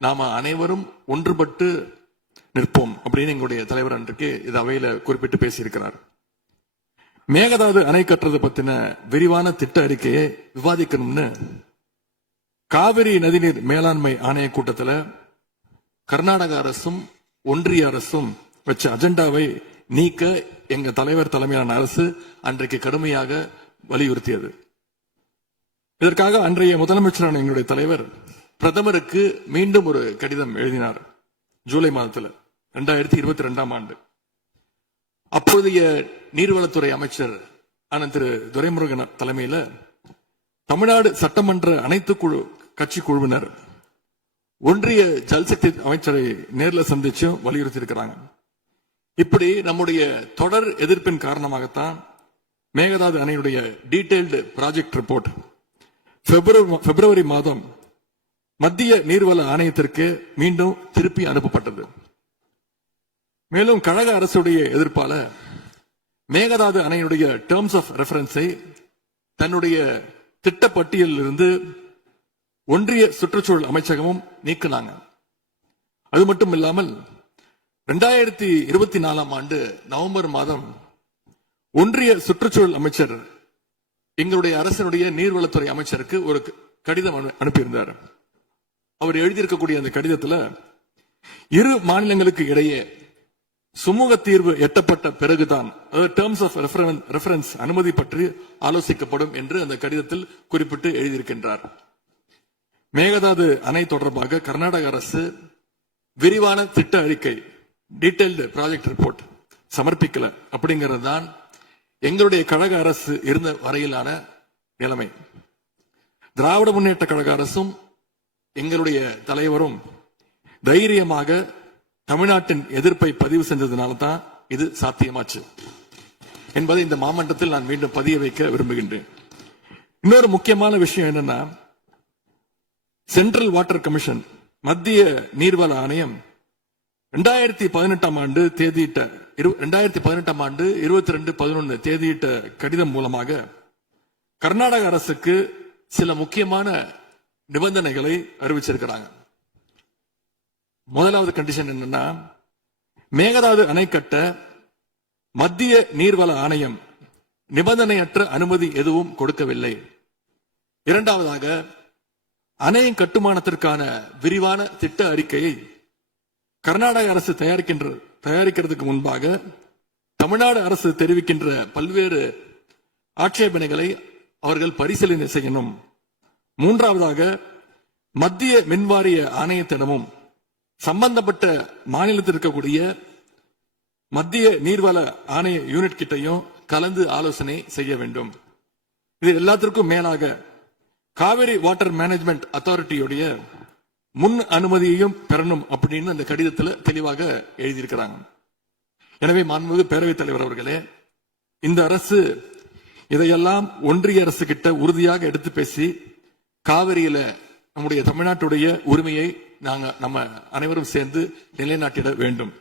நாம அனைவரும் ஒன்றுபட்டு நிற்போம் அப்படின்னு எங்களுடைய தலைவர் அன்றைக்கு இது அவையில குறிப்பிட்டு பேசியிருக்கிறார். மேகதாது அணை கட்டுறது பத்தின விரிவான திட்ட அறிக்கையை விவாதிக்கணும்னு காவிரி நதிநீர் மேலாண்மை ஆணைய கூட்டத்தில் கர்நாடக அரசும் ஒன்றிய அரசும் வச்ச அஜெண்டாவை நீக்க எங்க தலைவர் தலைமையிலான அரசு அன்றைக்கு கடுமையாக வலியுறுத்தியது. இதற்காக அன்றைய முதலமைச்சரான எங்களுடைய தலைவர் பிரதமருக்கு மீண்டும் ஒரு கடிதம் எழுதினார். ஜூலை மாதத்தில் 2022 ஆண்டு. அப்போதைய நீர்வளத்துறை அமைச்சர் ஆனந்த் திரு துரைமுருகன் தலைமையில தமிழ்நாடு சட்டமன்ற அனைத்து கட்சி குழுவினர் ஒன்றிய ஜல்சக்தி அமைச்சரை நேரில் சந்திச்சு வலியுறுத்தி இருக்கிறாங்க. இப்படி நம்முடைய தொடர் எதிர்ப்பின் காரணமாகத்தான் மேகதாது அணையுடைய டீடைல்டு ப்ராஜெக்ட் ரிப்போர்ட் பிப்ரவரி மாதம் மத்திய நீர்வள ஆணையத்திற்கு மீண்டும் திருப்பி அனுப்பப்பட்டது. மேலும் கழக அரசுடைய எதிர்ப்பால மேகதாது அணையுடைய டேர்ம்ஸ் ஆஃப் ரெஃபரன்ஸை தன்னுடைய திட்டப்பட்டியலில் இருந்து ஒன்றிய சுற்றுச்சூழல் அமைச்சகமும் நீக்கினாங்க. அது மட்டும் இல்லாமல் 2024 ஆண்டு நவம்பர் மாதம் ஒன்றிய சுற்றுச்சூழல் அமைச்சர் எங்களுடைய அரசினுடைய நீர்வளத்துறை அமைச்சருக்கு ஒரு கடிதம் அனுப்பியிருந்தார். அவர் எழுதியிருக்கக்கூடிய அந்த கடிதத்தில் இரு மாநிலங்களுக்கு இடையே சுமூக தீர்வு எட்டப்பட்ட பிறகுதான் டேர்ம்ஸ் ஆஃப் ரெஃபரன்ஸ் அனுமதி பற்றி ஆலோசிக்கப்படும் என்று அந்த கடிதத்தில் குறிப்பிட்டு எழுதியிருக்கின்றார். மேகதாது அணை தொடர்பாக கர்நாடக அரசு விரிவான திட்ட அறிக்கை டீடைல்டு ப்ராஜெக்ட் ரிப்போர்ட் சமர்ப்பிக்கல அப்படிங்கிறது தான் எங்களுடைய கழக அரசு இருந்த வரையிலான நிலைமை. திராவிட முன்னேற்ற கழக அரசும் எங்களுடைய தலைவரும் தைரியமாக தமிழ்நாட்டின் எதிர்ப்பை பதிவு செஞ்சதுனால தான் இது சாத்தியமாச்சு என்பதை இந்த மாமன்றத்தில் நான் மீண்டும் பதிய வைக்க விரும்புகின்றேன். இன்னொரு முக்கியமான விஷயம் என்னன்னா, சென்ட்ரல் வாட்டர் கமிஷன் மத்திய நீர்வள ஆணையம் 2018 ஆண்டு தேதியிட்ட 2018 ஆண்டு 22/11 தேதியிட்ட கடிதம் மூலமாக கர்நாடக அரசுக்கு சில முக்கியமான நிபந்தனைகளை அறிவிச்சிருக்கிறாங்க. முதலாவது கண்டிஷன் என்னன்னா, மேகதாது அணை கட்ட மத்திய நீர்வள ஆணையம் நிபந்தனையற்ற அனுமதி எதுவும் கொடுக்கவில்லை. இரண்டாவதாக, அணையின் கட்டுமானத்திற்கான விரிவான திட்ட அறிக்கையை கர்நாடக அரசு தயாரிக்கிறதுக்கு முன்பாக தமிழ்நாடு அரசு தெரிவிக்கின்ற பல்வேறு ஆட்சேபனைகளை அவர்கள் பரிசீலனை செய்யணும். மூன்றாவதாக, மத்திய மின்வாரிய ஆணையத்திடமும் சம்பந்தப்பட்ட மாநிலத்தில் இருக்கக்கூடிய மத்திய நீர்வள ஆணைய யூனிட் கிட்டையும் கலந்து ஆலோசனை செய்ய வேண்டும். இது எல்லாத்திற்கும் மேலாக காவிரி வாட்டர் மேனேஜ்மெண்ட் அத்தாரிட்டியுடைய முன் அனுமதியையும் பெறணும் அப்படின்னு அந்த கடிதத்தில் தெளிவாக எழுதியிருக்கிறாங்க. எனவே மாண்புமிகு பேரவைத் தலைவர் அவர்களே, இந்த அரசு இதையெல்லாம் ஒன்றிய அரசு கிட்ட உறுதியாக எடுத்து பேசி காவிரியில நம்முடைய தமிழ்நாட்டுடைய உரிமையை நம்ம அனைவரும் சேர்ந்து நிலைநாட்டிட வேண்டும்.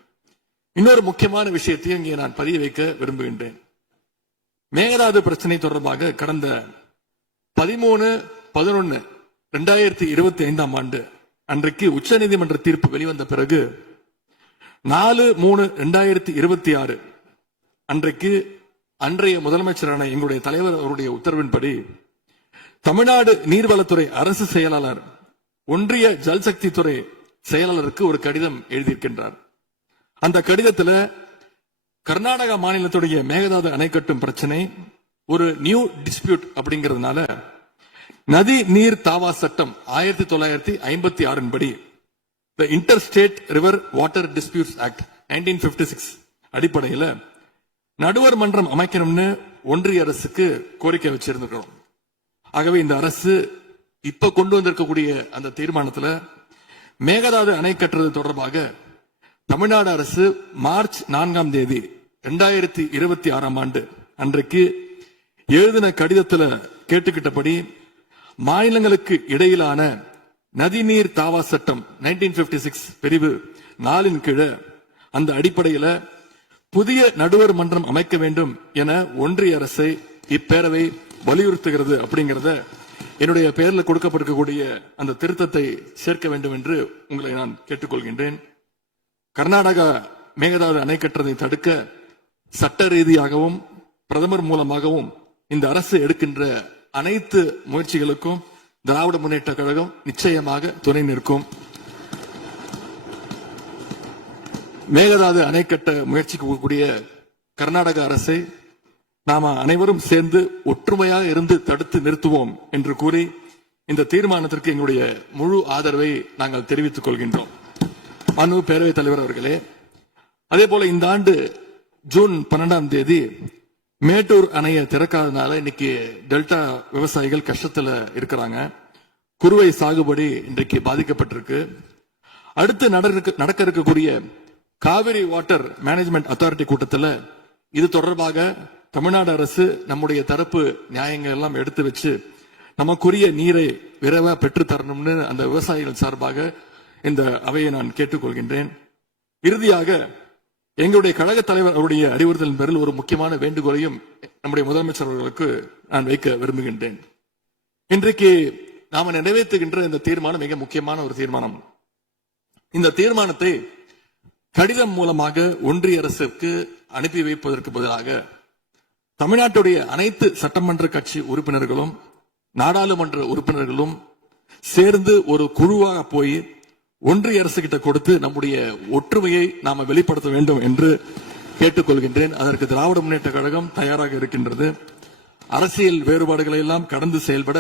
இன்னொரு முக்கியமான விஷயத்தையும் இங்கே நான் பதிய வைக்க விரும்புகின்றேன். மேகதாது பிரச்சனை தொடர்பாக கடந்த 13/11/2025 ஆண்டு அன்றைக்கு உச்சநீதிமன்ற தீர்ப்பு வெளிவந்த பிறகு 4/3/2026 அன்றைக்கு அன்றைய முதலமைச்சரான எங்களுடைய தலைவர் அவருடைய உத்தரவின்படி தமிழ்நாடு நீர்வளத்துறை அரசு செயலாளர் ஒன்றிய ஜல்சக்தி துறை செயலாளருக்கு ஒரு கடிதம் எழுதியிருக்கின்றார். அந்த கடிதத்தில் கர்நாடக மாநிலத்துடைய மேகதாது அணை கட்டும் பிரச்சனை ஒரு நியூ டிஸ்பியூட் அப்படிங்கிறதுனால நதி நீர் தாவா சட்டம் 1956 படி the inter state river water disputes act 1956 அடிப்படையில் நடுவர் மன்றம் அமைக்கணும்னு ஒன்றிய அரசுக்கு கோரிக்கை வச்சிருக்கிறோம். ஆகவே இந்த அரசு இப்ப கொண்டு வந்திருக்கக்கூடிய அந்த தீர்மானத்தில் மேகதாது அணை கட்டுறது தொடர்பாக தமிழ்நாடு அரசு மார்ச் 4 தேதி 2026 ஆண்டு அன்றைக்கு எழுதின கடிதத்தில் கேட்டுக்கிட்டபடி மாநிலங்களுக்கு இடையிலான நதிநீர் தாவா சட்டம் 1956 பிரிவு 4 கீழே அந்த அடிப்படையில் புதிய நடுவர் மன்றம் அமைக்க வேண்டும் என ஒன்றிய அரசை இப்பேரவை வலியுறுத்துகிறது அப்படிங்கறத என்னுடைய பெயரில் கொடுக்கப்பட்டிருக்கக்கூடிய அந்த திருத்தத்தை சேர்க்க வேண்டும் என்று உங்களை நான் கேட்டுக்கொள்கின்றேன். கர்நாடகா மேகதாது அணை கட்டுறதை தடுக்க சட்ட ரீதியாகவும் பிரதமர் மூலமாகவும் இந்த அரசு எடுக்கின்ற அனைத்து முயற்சிகளுக்கும் திராவிட முன்னேற்ற கழகம் நிச்சயமாக துணை நிற்கும். மேகதாது அணை கட்ட முயற்சிக்கக்கூடிய கர்நாடக அரசை நாம அனைவரும் சேர்ந்து ஒற்றுமையாக இருந்து தடுத்து நிறுத்துவோம் என்று கூறி இந்த தீர்மானத்திற்கு எங்களுடைய முழு ஆதரவை நாங்கள் தெரிவித்துக் கொள்கின்றோம். மாண்புமிகு பேரவைத் தலைவர் அவர்களே, அதே போல இந்த ஆண்டு ஜூன் 12ஆம் தேதி மேட்டூர் அணையை திறக்காதனால இன்னைக்கு டெல்டா விவசாயிகள் கஷ்டத்துல இருக்கிறாங்க. குறுவை சாகுபடி இன்றைக்கு பாதிக்கப்பட்டிருக்கு. அடுத்து நடக்க இருக்கக்கூடிய காவிரி வாட்டர் மேனேஜ்மெண்ட் அத்தாரிட்டி கூட்டத்தில் இது தொடர்பாக தமிழ்நாடு அரசு நம்முடைய தரப்பு நியாயங்கள் எல்லாம் எடுத்து வச்சு நமக்குரிய நீரை விரைவா பெற்று தரணும்னு அந்த விவசாயிகள் சார்பாக இந்த அவையை நான் கேட்டுக்கொள்கின்றேன். இறுதியாக எங்களுடைய கழக தலைவர் அவருடைய அறிவுறுத்தலின் பேரில் ஒரு முக்கியமான வேண்டுகோளையும் நம்முடைய முதலமைச்சர் அவர்களுக்கு நான் வைக்க விரும்புகின்றேன். இன்றைக்கு நாம நிறைவேற்றுகின்ற இந்த தீர்மானம் மிக முக்கியமான ஒரு தீர்மானம். இந்த தீர்மானத்தை கடிதம் மூலமாக ஒன்றிய அரசுக்கு அனுப்பி வைப்பதற்கு பதிலாக தமிழ்நாட்டுடைய அனைத்து சட்டமன்ற கட்சி உறுப்பினர்களும் நாடாளுமன்ற உறுப்பினர்களும் சேர்ந்து ஒரு குழுவாக போய் ஒன்றிய அரசு கிட்ட கொடுத்து நம்முடைய ஒற்றுமையை நாம வெளிப்படுத்த வேண்டும் என்று கேட்டுக்கொள்கின்றேன். அதற்கு திராவிட முன்னேற்ற கழகம் தயாராக இருக்கின்றது. அரசியல் வேறுபாடுகளை எல்லாம் கடந்து செயல்பட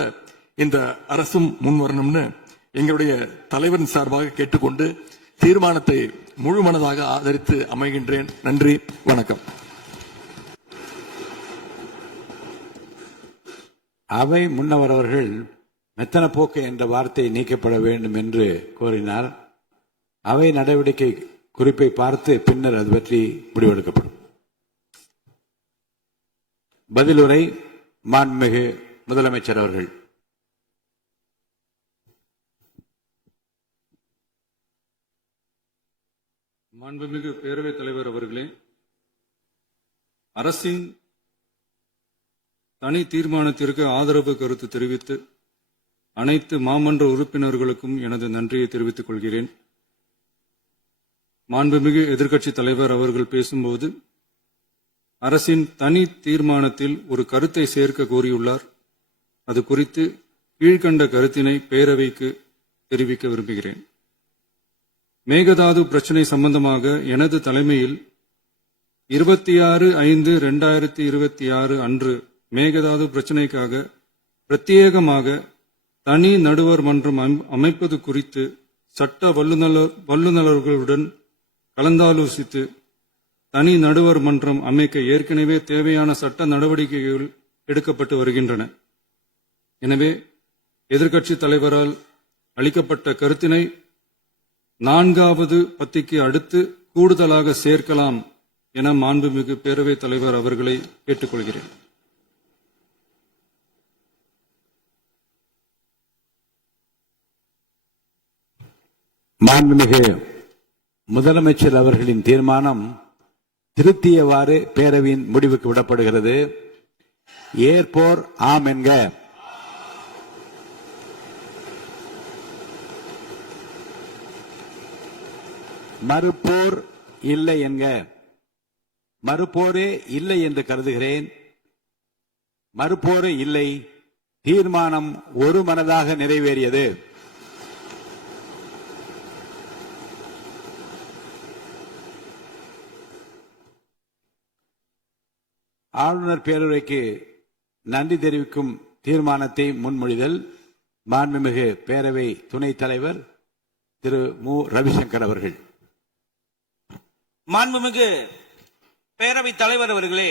இந்த அரசும் முன்வரணும்னு எங்களுடைய தலைவரின் சார்பாக கேட்டுக்கொண்டு தீர்மானத்தை முழுமனதாக ஆதரித்து அமைகின்றேன். நன்றி, வணக்கம். அவை முன்னவர் அவர்கள் மெத்தன போக்கு என்ற வார்த்தை நீக்கப்பட வேண்டும் என்று கோரினார். அவை நடவடிக்கை குறிப்பை பார்த்து பின்னர் அது பற்றி முடிவெடுக்கப்படும். பதிலுரை மாண்புமிகு முதலமைச்சர் அவர்கள். மாண்புமிகு பேரவைத் தலைவர் அவர்களே, அரசின் தனி தீர்மானத்திற்கு ஆதரவு கருத்து தெரிவித்து அனைத்து மாமன்ற உறுப்பினர்களுக்கும் எனது நன்றியை தெரிவித்துக் கொள்கிறேன். மாண்புமிகு எதிர்க்கட்சி தலைவர் அவர்கள் பேசும்போது அரசின் தனி தீர்மானத்தில் ஒரு கருத்தை சேர்க்க கோரியுள்ளார். அது குறித்து கீழ்கண்ட கருத்தினை பேரவைக்கு தெரிவிக்க விரும்புகிறேன். மேகதாது பிரச்சினை சம்பந்தமாக எனது தலைமையில் 26/5/2026 அன்று மேகதாது பிரச்சினைக்காக பிரத்யேகமாக தனி நடுவர் மன்றம் அமைப்பது குறித்து சட்ட வல்லுநர்களுடன் கலந்தாலோசித்து தனி நடுவர் மன்றம் அமைக்க ஏற்கனவே தேவையான சட்ட நடவடிக்கைகள் எடுக்கப்பட்டு வருகின்றன. எனவே எதிர்க்கட்சி தலைவரால் அளிக்கப்பட்ட கருத்தினை 4வது பத்திக்கு அடுத்து கூடுதலாக சேர்க்கலாம் என மாண்புமிகு பேரவைத் தலைவர் அவர்களை கேட்டுக்கொள்கிறேன். மாண்புமிகு முதலமைச்சர் அவர்களின் தீர்மானம் திருத்தியவாறு பேரவையின் முடிவுக்கு விடப்படுகிறது. ஏற்போர் ஆம் என்க. மறுப்போர் இல்லை என்க. மறுப்போரே இல்லை என்று கருதுகிறேன். மறுப்போரே இல்லை. தீர்மானம் ஒருமனதாக நிறைவேறியது. ஆளுநர் பேரவைக்கு நன்றி தெரிவிக்கும் தீர்மானத்தை முன்மொழிதல். மாண்புமிகு பேரவை துணைத் தலைவர் திரு மு. ரவிசங்கர் அவர்கள். மாண்புமிகு பேரவைத் தலைவர் அவர்களே,